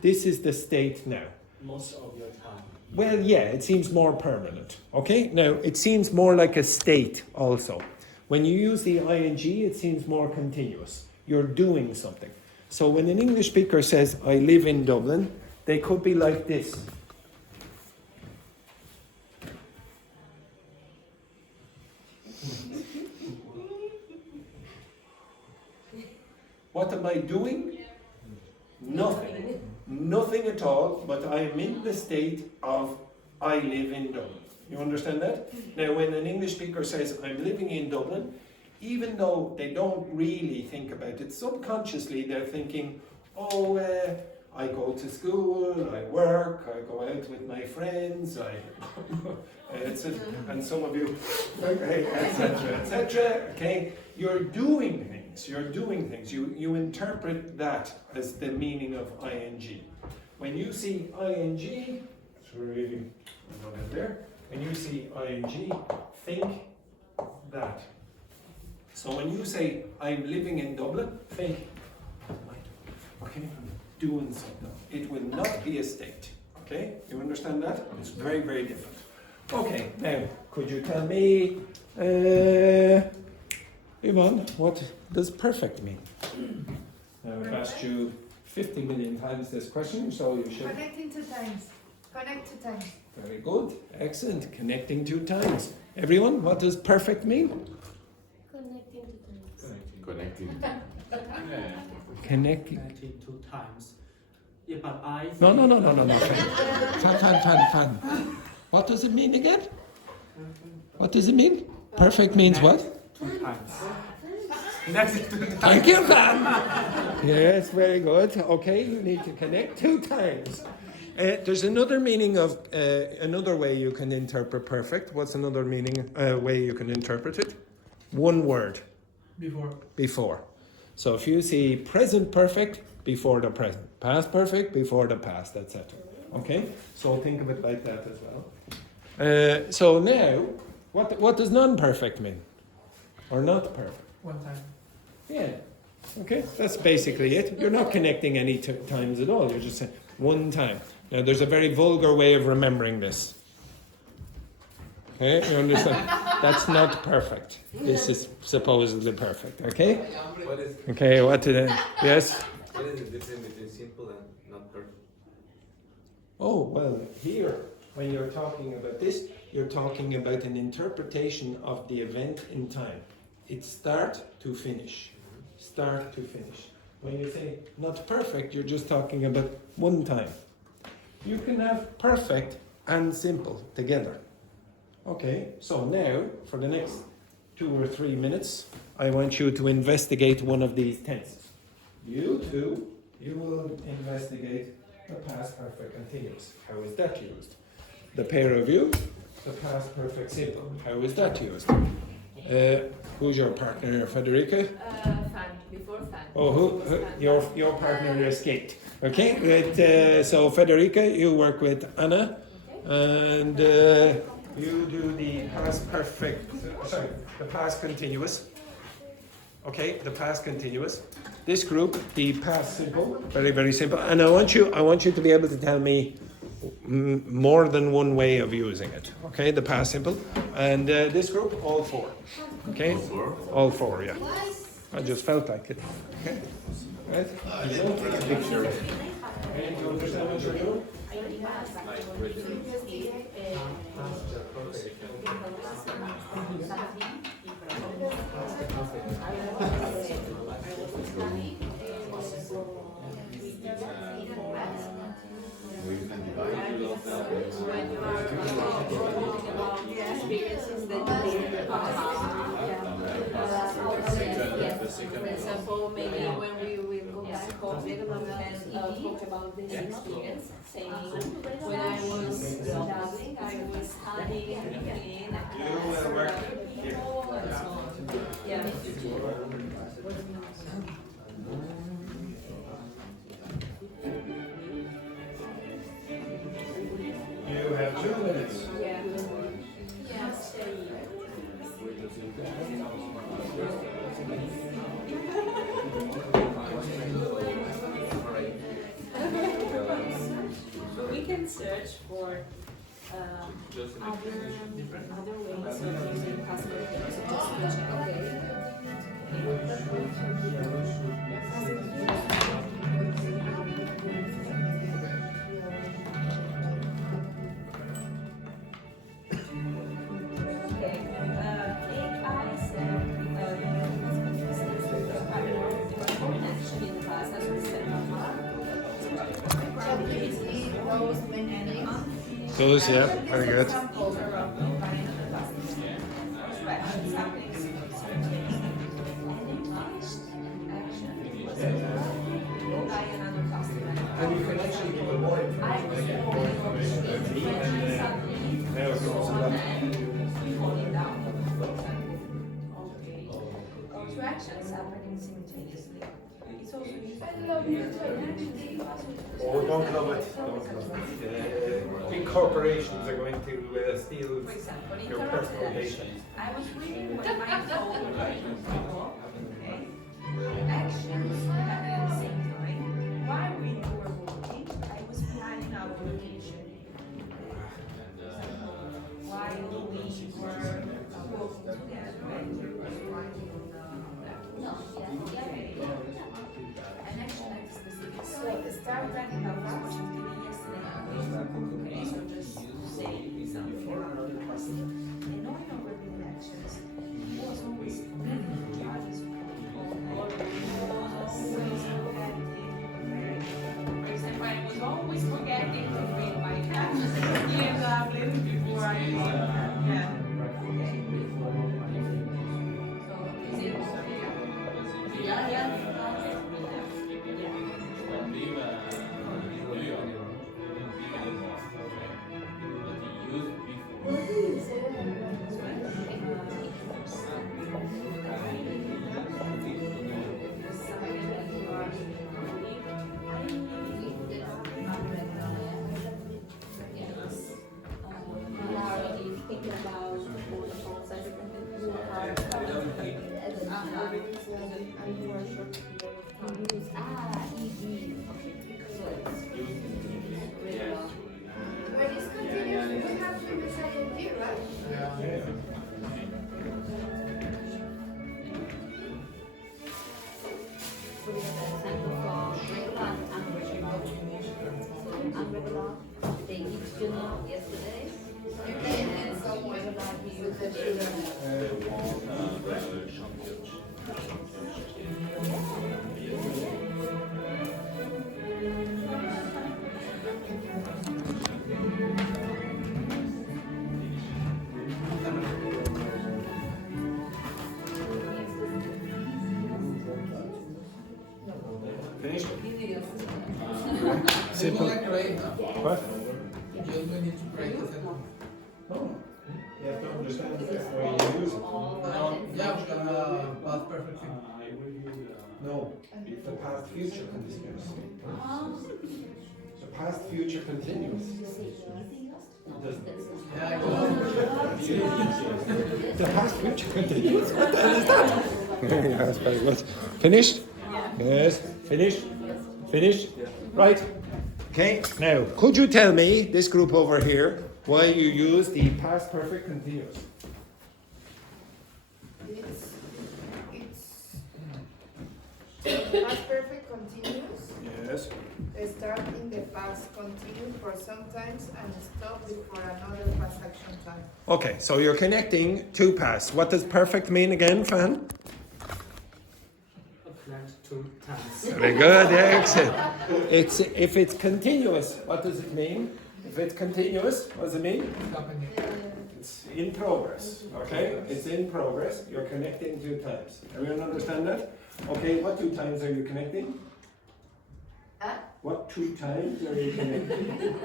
This is the state now. Most of your time. Well, yeah, it seems more permanent. Okay, now it seems more like a state also. When you use the ing, it seems more continuous. You're doing something. So when an English speaker says, I live in Dublin, they could be like this. What am I doing? Nothing. Nothing at all, but I am in the state of I live in Dublin. You understand that? Now, when an English speaker says, I'm living in Dublin, even though they don't really think about it, subconsciously they're thinking, oh, I go to school, I work, I go out with my friends, and some of you, okay, etc. Okay, you're doing things. You interpret that as the meaning of ing. When you see ing, when you see ing, think that. So when you say, I'm living in Dublin, think, okay, I'm doing something. It will not be a state. Okay, you understand that? It's very, very different. Okay, now, could you tell me, Yvonne, what does perfect mean? Now, I've asked you 50 million times this question, so you should... Connecting 2 times. Connect 2 times. Very good, excellent. Connecting 2 times. Everyone, what does perfect mean? Connecting 2 times. Connecting. Connecting. 2 times. Yeah, but I... No. Fan. What does it mean again? What does it mean? Perfect means what? 2 times. Thank you, Fan. Yes, very good. Okay, you need to connect 2 times. There's another meaning of, another way you can interpret perfect. What's another meaning, way you can interpret it? 1 word. Before. So if you see present perfect, before the present. Past perfect, before the past, etc. Okay? So think of it like that as well. So now, what does non-perfect mean? Or not perfect? 1 time. Yeah. Okay, that's basically it. You're not connecting any times at all. You're just saying 1 time. Now, there's a very vulgar way of remembering this. Okay, you understand? That's not perfect. This is supposedly perfect. Okay? What is, okay, what did yes? What is the difference between simple and not perfect? Oh, well, here, when you're talking about this, you're talking about an interpretation of the event in time. It's start to finish. Start to finish. When you say not perfect, you're just talking about 1 time. You can have perfect and simple together. Okay, so now for the next 2 or 3 minutes, I want you to investigate one of these tenses. You two, you will investigate the past perfect continuous. How is that used? The pair of you, the past perfect simple. How is that used? Who's your partner, Federica? Fan, before fan. Oh, your partner escaped. Okay, great. So Federica, you work with Anna, and you do the past perfect. Sorry, the past continuous. Okay, the past continuous. This group, the past simple, very very simple. And I want you to be able to tell me more than one way of using it. Okay, the past simple. And this group, all four. Okay, all four. Yeah. I just felt like it. Okay, right. You don't take a picture. Okay, do you understand what you're doing? For example, maybe when we will go back home and talk about this experience, saying when I was traveling, I was studying in a class, and so on. Yeah. You have 2 minutes. Yeah. Yes. We can search for other ways of using past perfect. Those, yeah, very good. And you can actually give more information. Contractions happening simultaneously. It's also Oh, don't love it. Don't love it. Big corporations are going to steal your personal data. I was reading what my phone okay? Actions happening at the same time. While we were working, I was planning our vacation. While we were working together, and we were writing on an action at a specific. So start talking about what you did yesterday. Okay, so just say something about the past. And knowing our doing actions was always for example, I was always forgetting to bring finished. Simple. Simple. Like right now. What? Just we need to practice it. No. You have to understand the way you use it. Yeah, past perfect thing. No, the past future continuous. The past future continuous. Yeah, The past future continuous. What the hell is that? Yes, very good. Finished? Yes. Finished? Finished? Right. Okay. Now, could you tell me, this group over here, why you use the past perfect continuous? It's past perfect continuous. Yes. Start in the past, continue for some times, and stop before another past action time. Okay, so you're connecting two pasts. What does perfect mean again, Fan? Applied to times. Very good, excellent. If it's continuous, what does it mean? If it's continuous, what does it mean? It's in progress, okay? It's in progress. You're connecting two times. Everyone understand that? Okay, what two times are you connecting? What two times are you connecting?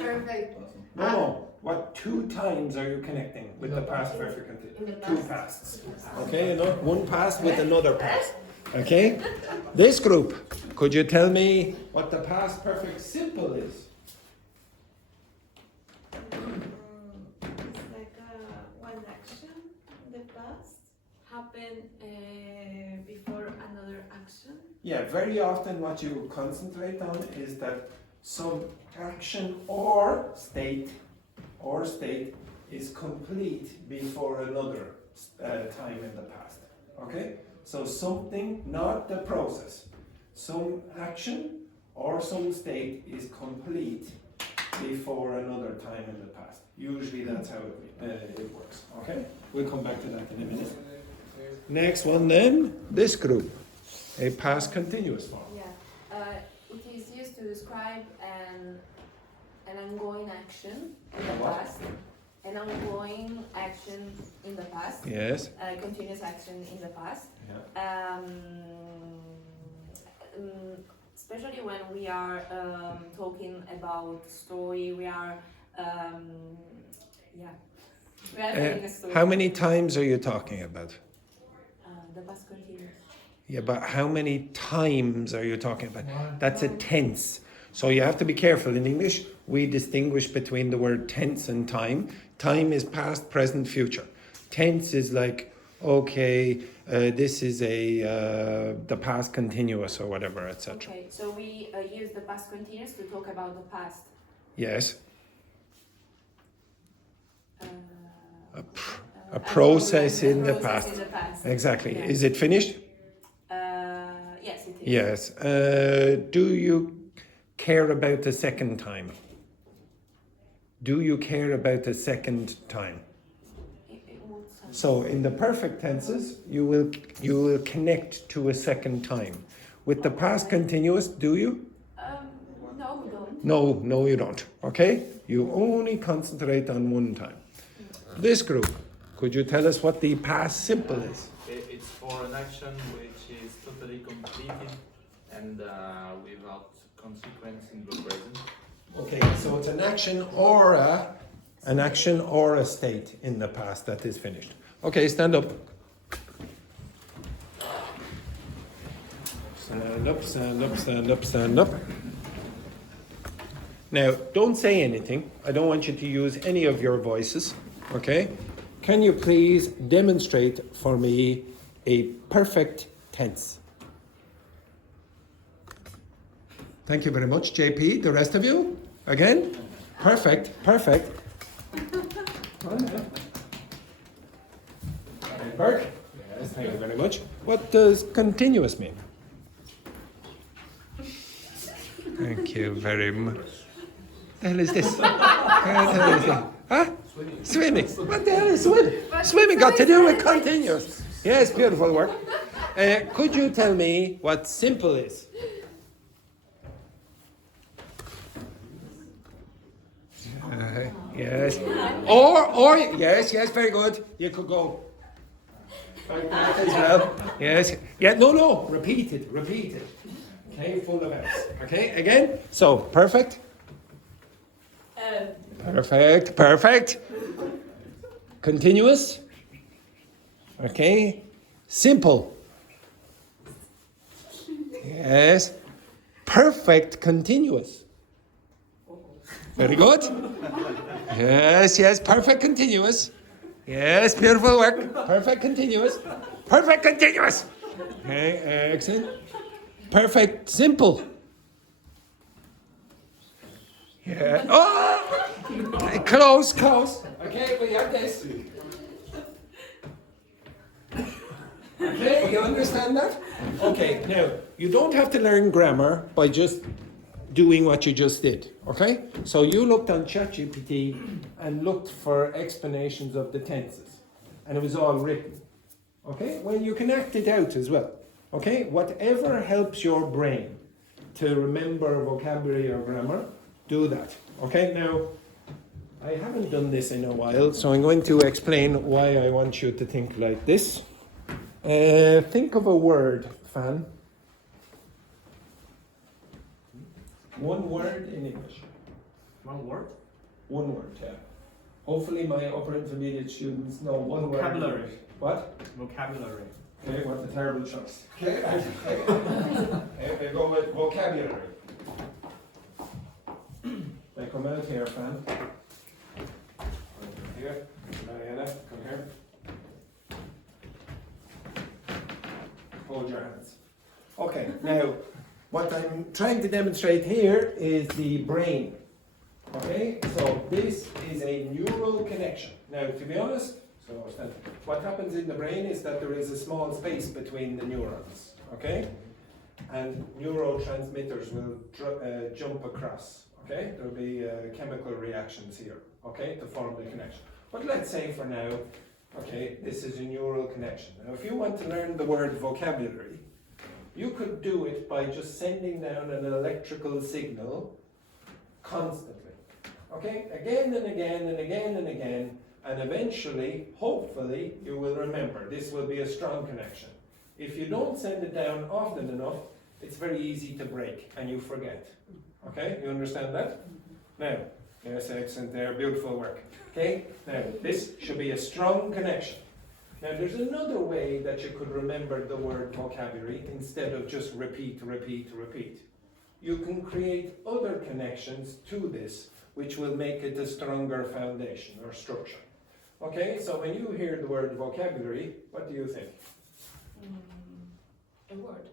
Perfect. No, what two times are you connecting with the past perfect continuous? Two pasts. Okay, one past with another past. Okay? This group, could you tell me what the past perfect simple is? It's like one action in the past happened before another action. Yeah, very often what you concentrate on is that some action or state is complete before another time in the past. Okay? So something, not the process. Some action or some state is complete before another time in the past. Usually that's how it works. Okay? We'll come back to that in a minute. Next one then, this group. A past continuous form. Yeah, it is used to describe an ongoing action in the past, an ongoing action in the past. Yes. A continuous action in the past. Yeah. Especially when we are talking about story, we are telling a story. How many times are you talking about? The past continuous. Yeah, but how many times are you talking about? That's a tense. So you have to be careful. In English, we distinguish between the word tense and time. Time is past, present, future. Tense is like, okay, this is the past continuous or whatever, etc. Okay, so we use the past continuous to talk about the past. Yes. A process in the past. Exactly. Yeah. Is it finished? Yes, it is. Yes. Do you care about the second time? Do you care about the second time? So in the perfect tenses, you will connect to a second time. With the past continuous, do you? No, we don't. No, you don't. Okay? You only concentrate on one time. This group, could you tell us what the past simple is? It's for an action which is totally completed and without consequence in the present. Okay, so it's an action or a state in the past that is finished. Okay, stand up. Stand up, stand up, stand up, stand up. Now, don't say anything. I don't want you to use any of your voices, okay? Can you please demonstrate for me a perfect tense? Thank you very much, JP. The rest of you? Again? Perfect, perfect. Burke? Yes, thank you very much. What does continuous mean? Thank you very much. What the hell is this? Huh? Swimming. What the hell is swimming? Swimming got to do with continuous. Yes, beautiful work. Could you tell me what simple is? Yes. Or yes, very good. You could go like that as well. Yes. Yeah. No. Repeat it. Okay, full of S. Okay, again. So, perfect. Perfect, perfect. Continuous. Okay. Simple. Yes. Perfect continuous. Very good. Yes, yes, perfect continuous. Yes, beautiful work. Perfect continuous. Perfect continuous. Okay, excellent. Perfect simple. Yeah. Oh! Close, close. Okay, we have this. Okay, you understand that? Okay, now, you don't have to learn grammar by just doing what you just did, okay? So you looked on ChatGPT and looked for explanations of the tenses, and it was all written, okay? Well, you can act it out as well, okay? Whatever helps your brain to remember vocabulary or grammar, do that, okay? Now, I haven't done this in a while, so I'm going to explain why I want you to think like this. Think of a word, Fan. One word in English. One word? One word, yeah. Hopefully my upper intermediate students know one word. Vocabulary. What? Vocabulary. Okay, what a terrible choice. Okay, we go with vocabulary. They come out here, Fan. Here, Mariana, come here. Hold your hands. Okay, now what I'm trying to demonstrate here is the brain. Okay, so this is a neural connection. Now, to be honest, what happens in the brain is that there is a small space between the neurons. Okay, and neurotransmitters will jump across. Okay, there'll be chemical reactions here. Okay, to form the connection. But let's say for now, okay, this is a neural connection. Now, if you want to learn the word vocabulary, you could do it by just sending down an electrical signal constantly. Okay, again and again and again and again, and eventually, hopefully, you will remember. This will be a strong connection. If you don't send it down often enough, it's very easy to break and you forget. Okay, you understand that? Now, yes, excellent there, beautiful work. Okay, now this should be a strong connection. Now there's another way that you could remember the word vocabulary instead of just repeat, repeat, repeat. You can create other connections to this which will make it a stronger foundation or structure. Okay, so when you hear the word vocabulary, what do you think? A word.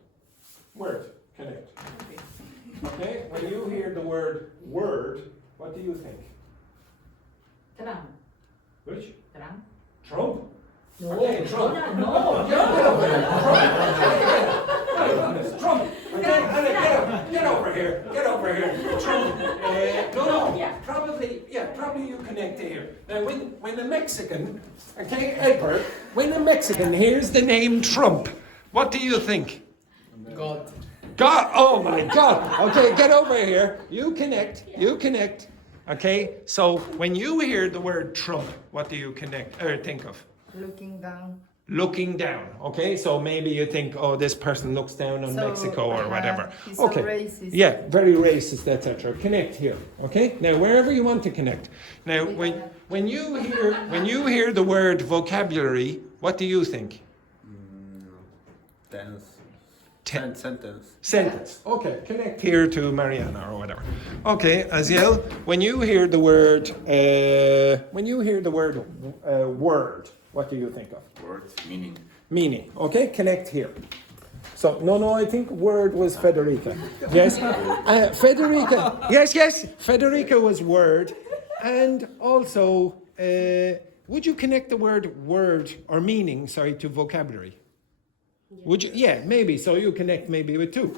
Word, connect. Okay, when you hear the word word, what do you think? Trump. Which? Trump. Trump? No. Okay, Trump. No. Get over here. Trump. Trump. Okay, get over here. Get over here. Trump. No. Probably you connect to here. Now, when a Mexican, okay, Edward, when a Mexican hears the name Trump, what do you think? God. God, oh my God. Okay, get over here. You connect. Okay, so when you hear the word Trump, what do you think of? Looking down. Looking down. Okay, so maybe you think, oh, this person looks down on Mexico or whatever. He's okay. so racist. Yeah, very racist, etc. Connect here. Okay. Now, wherever you want to connect. Now, when you hear the word vocabulary, what do you think? Sentence. Okay, connect here to Mariana or whatever. Okay, Aziel, when you hear the word word, what do you think of? Word, meaning. Meaning. Okay, connect here. So no, I think word was Federica. Yes, Federica. Yes, Federica was word, and also, would you connect the word or meaning? Sorry, to vocabulary. Would you? Yeah, maybe. So you connect maybe with two.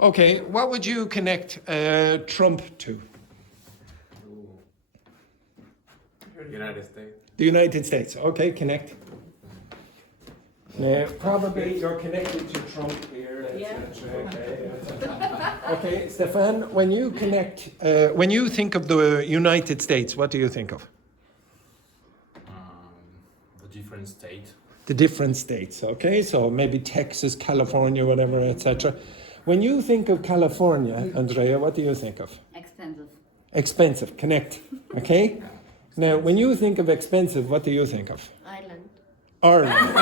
Okay, what would you connect Trump to? United States. The United States. Okay, connect. Probably you're connected to Trump here. Okay, Stephane, when you connect, when you think of the United States, what do you think of? The different states. The different states, okay? So maybe Texas, California, whatever, etc. When you think of California, Andrea, what do you think of? Expensive. Expensive, connect, okay? Now, when you think of expensive, what do you think of? Ireland. Ireland.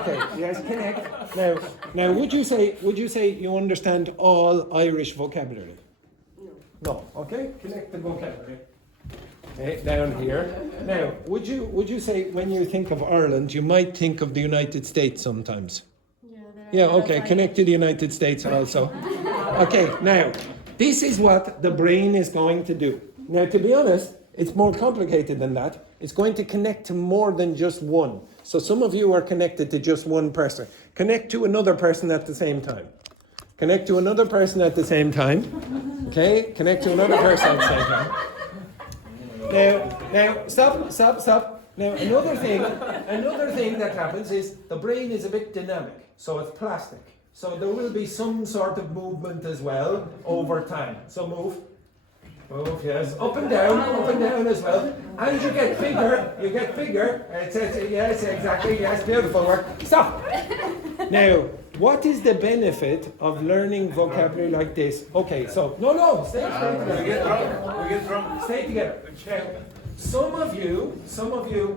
Okay, yes, connect. Now, would you say you understand all Irish vocabulary? No. Okay, connect the vocabulary. Okay, down here. Now, would you say when you think of Ireland, you might think of the United States sometimes? Yeah, okay, connect to the United States also. Okay, now, this is what the brain is going to do. Now, to be honest, it's more complicated than that. It's going to connect to more than just one. So some of you are connected to just one person. Connect to another person at the same time. Connect to another person at the same time. Okay, connect to another person at the same time. Now, stop. Now, another thing that happens is the brain is a bit dynamic. So it's plastic. So there will be some sort of movement as well over time. So move, yes, up and down as well. And you get bigger. Yes, exactly, yes, beautiful work. Stop. Now, what is the benefit of learning vocabulary like this? Okay, so, no, stay together. We get drunk. Stay together. Now, some of you,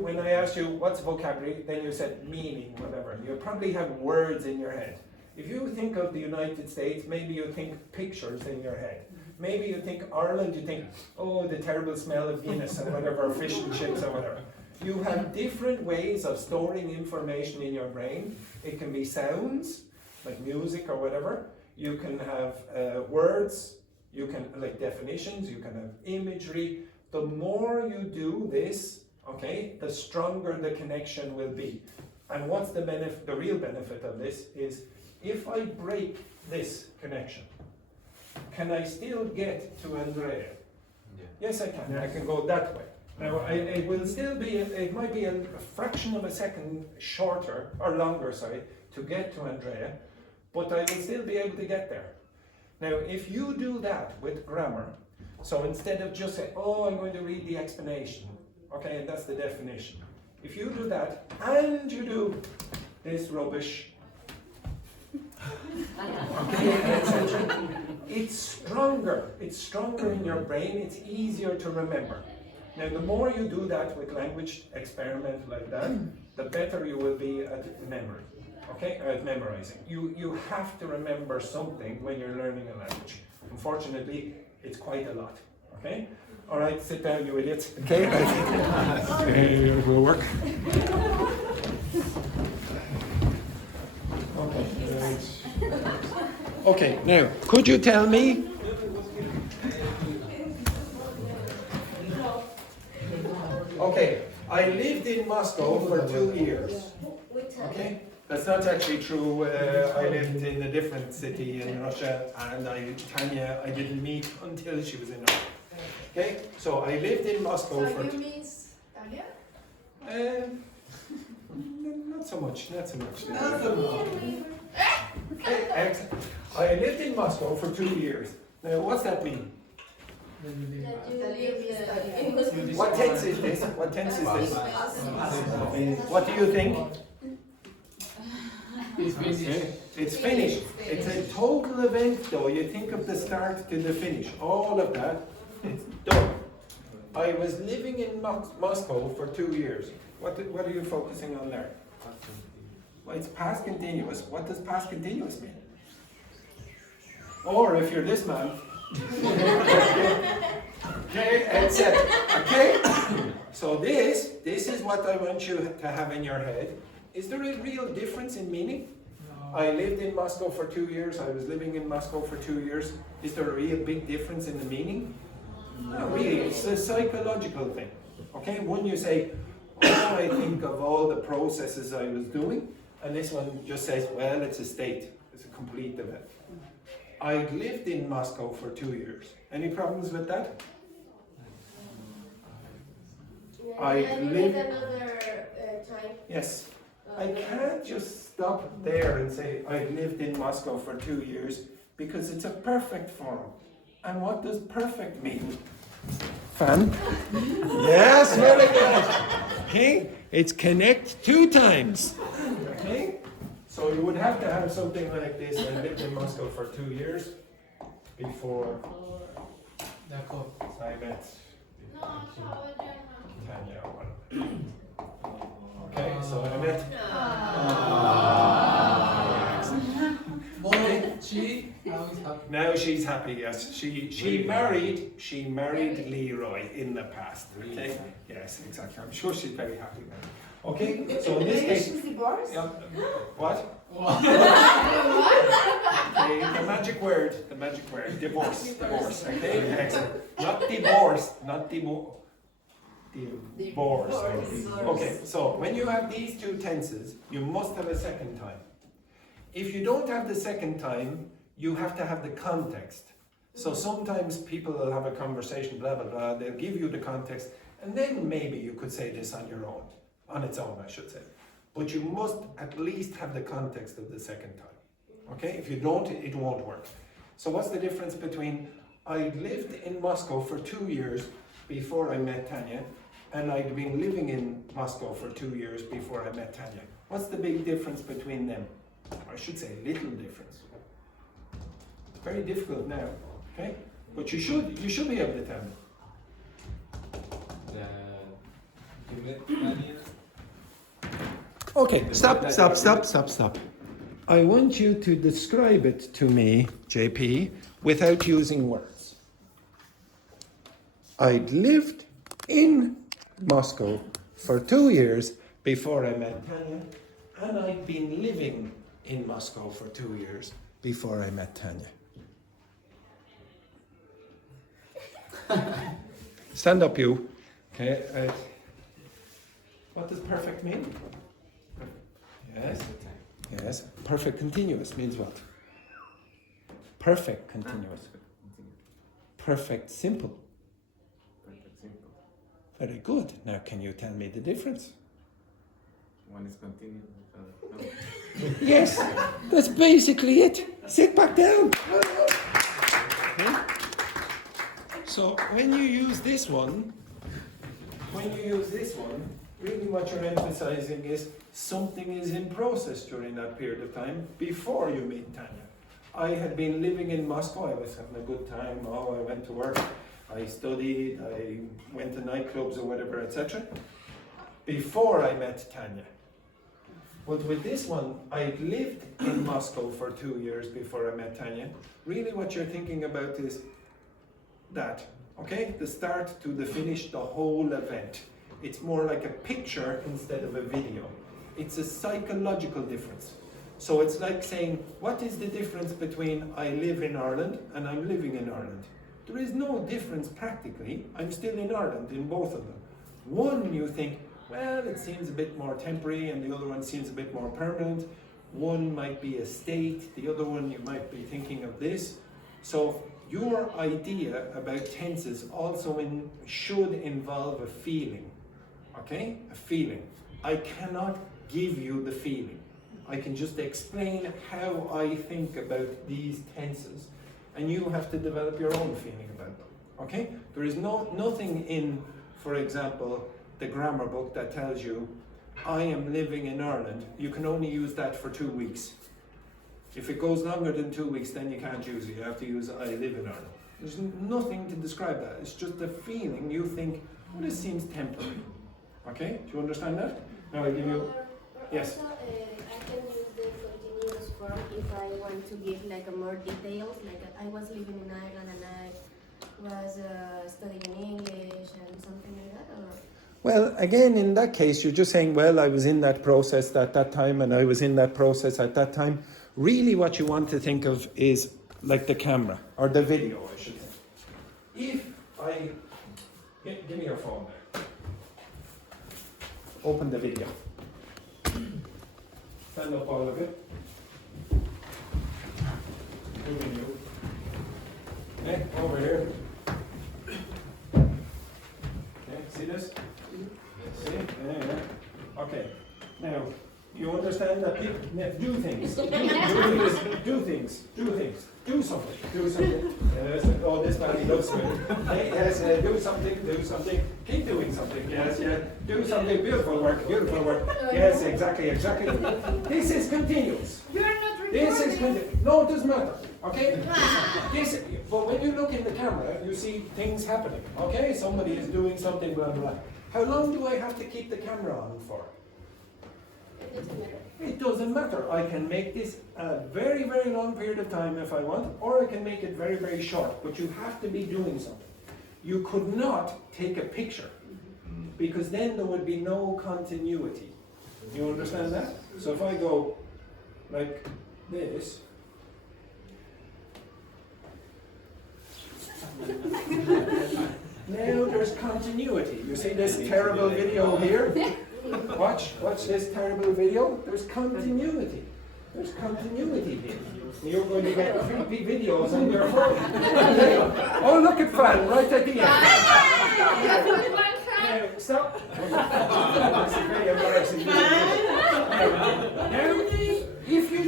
when I asked you what's vocabulary, then you said meaning, whatever. You probably have words in your head. If you think of the United States, maybe you think pictures in your head. Maybe you think Ireland, you think, oh, the terrible smell of Guinness or whatever, fish and chips or whatever. You have different ways of storing information in your brain. It can be sounds, like music or whatever. You can have words, you can, like definitions, you can have imagery. The more you do this, okay, the stronger the connection will be. And what's the benefit? The real benefit of this is if I break this connection, can I still get to Andrea? Yeah. Yes, I can. I can go that way. Now, it will still be, it might be a fraction of a second shorter, or longer, sorry, to get to Andrea, but I will still be able to get there. Now, if you do that with grammar, so instead of just saying, oh, I'm going to read the explanation, okay, and that's the definition. If you do that, and you do this rubbish, okay, etc., it's stronger in your brain, it's easier to remember. Now, the more you do that with language experiment like that, the better you will be at memory, okay, at memorizing. You have to remember something when you're learning a language. Unfortunately, it's quite a lot, okay? All right, sit down, you idiots, okay? It will work. Okay, now, could you tell me? Okay, I lived in Moscow for 2 years. Okay, that's not actually true. I lived in a different city in Russia, and Tanya, I didn't meet until she was in Russia. Okay, so I lived in Moscow for. So you miss Tanya? Not so much. Okay, I lived in Moscow for 2 years. Now, what's that mean? What tense is this? What do you think? It's finished. It's a total event, though. You think of the start to the finish. All of that, it's done. I was living in Moscow for 2 years. What are you focusing on there? Well, it's past continuous. What does past continuous mean? Or if you're this man, okay, etc. Okay? So this is what I want you to have in your head. Is there a real difference in meaning? No. I lived in Moscow for 2 years. I was living in Moscow for 2 years. Is there a real big difference in the meaning? No, really. It's a psychological thing. Okay? When you say, oh, I think of all the processes I was doing, and this one just says, well, it's a state. It's a complete event. I lived in Moscow for 2 years. Any problems with that? I lived another time. Yes. I can't just stop there and say I lived in Moscow for 2 years because it's a perfect form. And what does perfect mean? Fan? Yes, very good. Okay, it's connect 2 times. Okay, So you would have to have something like this. I lived in Moscow for 2 years before I met Tanya. Okay, so I met. Now she's happy. Yes, she married Leroy in the past. Okay. Yes, exactly. I'm sure she's very happy now. Okay. So in this case, she's divorced. Yeah, what? Okay, the magic word, divorce. Okay, excellent. Not divorce, not divorce. Divorce. Okay, so when you have these two tenses, you must have a second time. If you don't have the second time, you have to have the context. So sometimes people will have a conversation, blah, blah, blah, they'll give you the context, and then maybe you could say this on your own, on its own, I should say. But you must at least have the context of the second time. Okay, if you don't, it won't work. So what's the difference between I lived in Moscow for 2 years before I met Tanya, and I'd been living in Moscow for 2 years before I met Tanya? What's the big difference between them? I should say little difference. It's very difficult now, okay? But you should be able to tell me. Okay, stop. I want you to describe it to me, JP, without using words. I'd lived in Moscow for 2 years before I met Tanya, and I'd been living in Moscow for 2 years before I met Tanya. Stand up, you. Okay. What does perfect mean? Yes. Perfect continuous means what? Perfect continuous. Perfect simple. Very good. Now can you tell me the difference? One is continuous. Yes, that's basically it. Sit back down. Okay. So when you use this one, really what you're emphasizing is something is in process during that period of time before you meet Tanya. I had been living in Moscow, I was having a good time, I went to work, I studied, I went to nightclubs or whatever, etc. before I met Tanya. But with this one, I'd lived in Moscow for 2 years before I met Tanya. Really what you're thinking about is that, okay? The start to the finish, the whole event. It's more like a picture instead of a video. It's a psychological difference. So it's like saying, what is the difference between I live in Ireland and I'm living in Ireland? There is no difference practically. I'm still in Ireland in both of them. One you think, well, it seems a bit more temporary and the other one seems a bit more permanent. One might be a state, the other one you might be thinking of this. So your idea about tenses also should involve a feeling, okay? A feeling. I cannot give you the feeling. I can just explain how I think about these tenses, and you have to develop your own feeling about them, okay? There is nothing in, for example, the grammar book that tells you, I am living in Ireland. You can only use that for 2 weeks. If it goes longer than 2 weeks, then you can't use it. You have to use I live in Ireland. There's nothing to describe that. It's just a feeling. You think, well, this seems temporary. Okay? Do you understand that? Now I give you... Yes? Also, I can use the continuous form if I want to give like a more details. Like I was living in Ireland and I was studying English and something like that. Or? Well, again, in that case, you're just saying, well, I was in that process at that time and I was in that process at that time. Really what you want to think of is like the camera, or the video, I should say. If I... Give me your phone there. Open the video. Stand up all of it. Moving you. Okay, over here. Okay, see this? See? Yeah. Okay. Now, You understand that people do things. Do things. Do something. Yes. Oh, this man, he loves me. Yes, do something. Keep doing something. Yes. Do something. Beautiful work. Yes, exactly. This is continuous. You are not recording. This is continuous. No, it doesn't matter. Okay? But when you look in the camera, you see things happening. Okay? Somebody is doing something, blah, blah. How long do I have to keep the camera on for? It doesn't matter. I can make this a very, very long period of time if I want, or I can make it very, very short. But you have to be doing something. You could not take a picture, because then there would be no continuity. You understand that? So if I go like this, now there's continuity. You see this terrible video here? Watch this terrible video. There's continuity. There's continuity here. You're going to get creepy videos on your phone. Oh, look at Fran right at the end. Stop. That's very embarrassing. Now, if you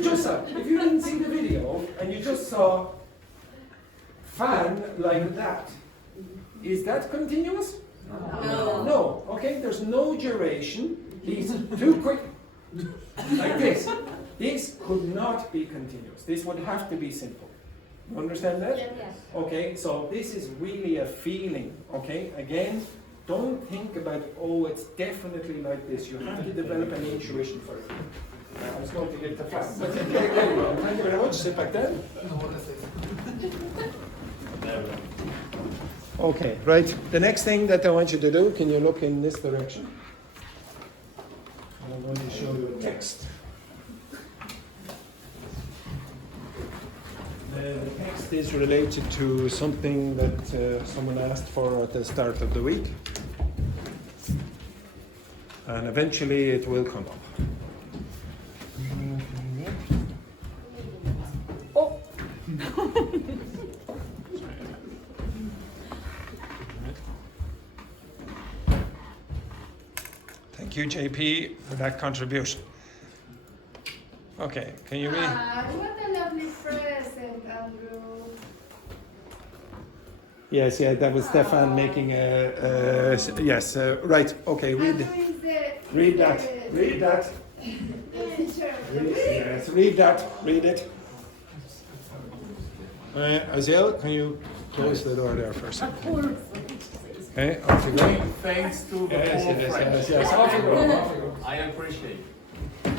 didn't see the video and you just saw Fan like that, is that continuous? No. Okay, there's no duration. These too quick, like this. This could not be continuous. This would have to be simple. You understand that? Yes. Okay, so this is really a feeling. Okay, again, don't think about, oh, it's definitely like this. You have to develop an intuition for it. I was going to get the fast. Thank you very much. Sit back down. Okay, right. The next thing that I want you to do, can you look in this direction? I'm going to show you a text. The text is related to something that someone asked for at the start of the week. And eventually it will come up. Oh! Thank you, JP, for that contribution. Okay, can you read? What a lovely present, Andrew. Yes, that was Stephane making a yes, right, okay, read that. Read that. Yes, read it. Aziel, can you close the door there for a second? Okay, off you go. Thanks to the Yes, off you go. I appreciate it.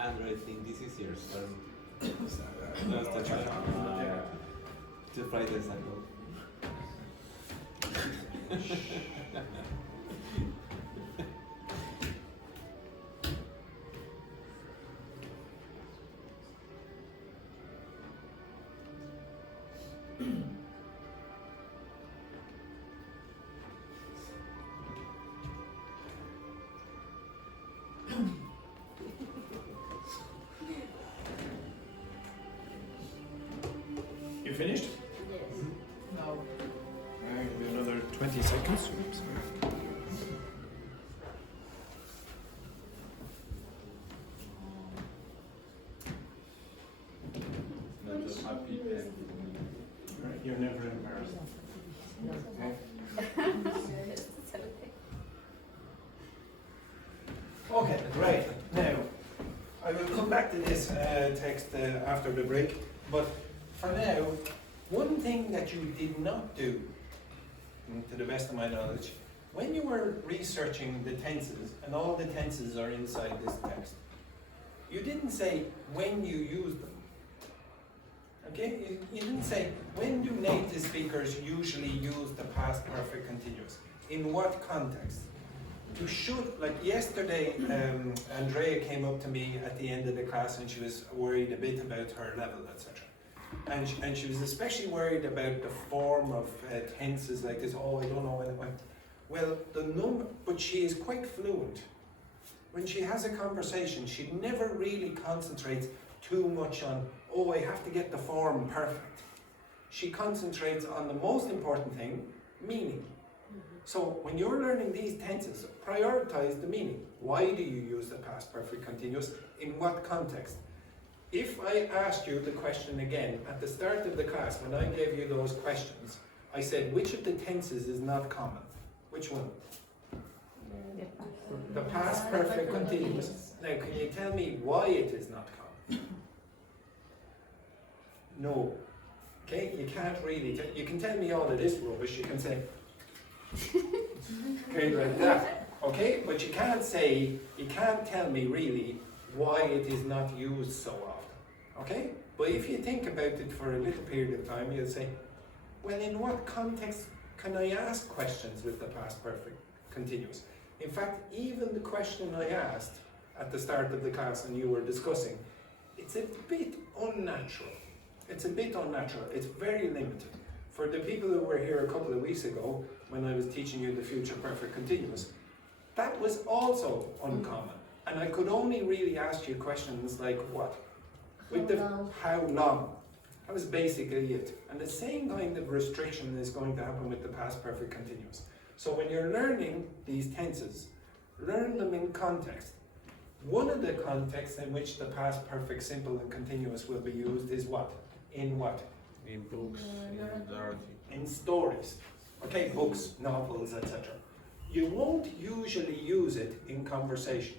Andrew, I think this is yours. Just to try to fry the sample. You finished? Yes. No. Another 20 seconds. Oops. Not a happy end. Right, you're never embarrassed. Okay. to this text after the break, but for now, one thing that you did not do, to the best of my knowledge, when you were researching the tenses, and all the tenses are inside this text, you didn't say when you use them. Okay? You didn't say when do native speakers usually use the past perfect continuous? In what context? You should, like yesterday, Andrea came up to me at the end of the class and she was worried a bit about her level, etc. And she was especially worried about the form of tenses like this. Oh, I don't know when it went. Well, but she is quite fluent. When she has a conversation, she never really concentrates too much on, oh, I have to get the form perfect. She concentrates on the most important thing, meaning. So when you're learning these tenses, prioritize the meaning. Why do you use the past perfect continuous? In what context? If I asked you the question again at the start of the class, when I gave you those questions, I said, which of the tenses is not common? Which one? The past perfect continuous. Now, can you tell me why it is not common? No. Okay, you can't really. You can tell me all of this rubbish. You can say, okay, like that. Okay, but you can't tell me really why it is not used so often. Okay? But if you think about it for a little period of time, you'll say, well, in what context can I ask questions with the past perfect continuous? In fact, even the question I asked at the start of the class and you were discussing, it's a bit unnatural. It's a bit unnatural. It's very limited. For the people who were here a couple of weeks ago, when I was teaching you the future perfect continuous, that was also uncommon. And I could only really ask you questions like what? How long? That was basically it. And the same kind of restriction is going to happen with the past perfect continuous. So when you're learning these tenses, learn them in context. One of the contexts in which the past perfect simple and continuous will be used is what? In what? In books, in stories. Okay, books, novels, etc. You won't usually use it in conversation.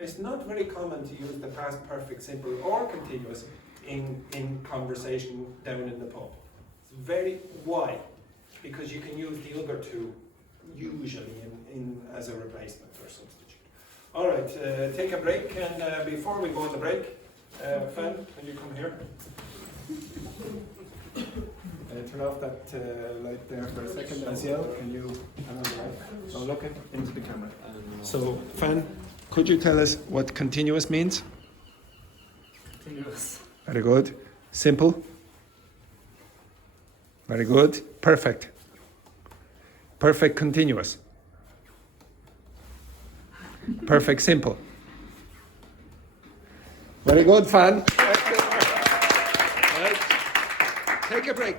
It's not very common to use the past perfect simple or continuous in conversation down in the pub. It's why? Because you can use the other two usually as a replacement or substitute. All right, take a break, and before we go on the break, Fan, can you come here? Turn off that light there for a second. Aziel, can you turn on the light? So look into the camera. So, Fan, could you tell us what continuous means? Continuous. Very good. Simple? Very good. Perfect. Perfect continuous. Perfect simple. Very good, Fan. Right. Take a break.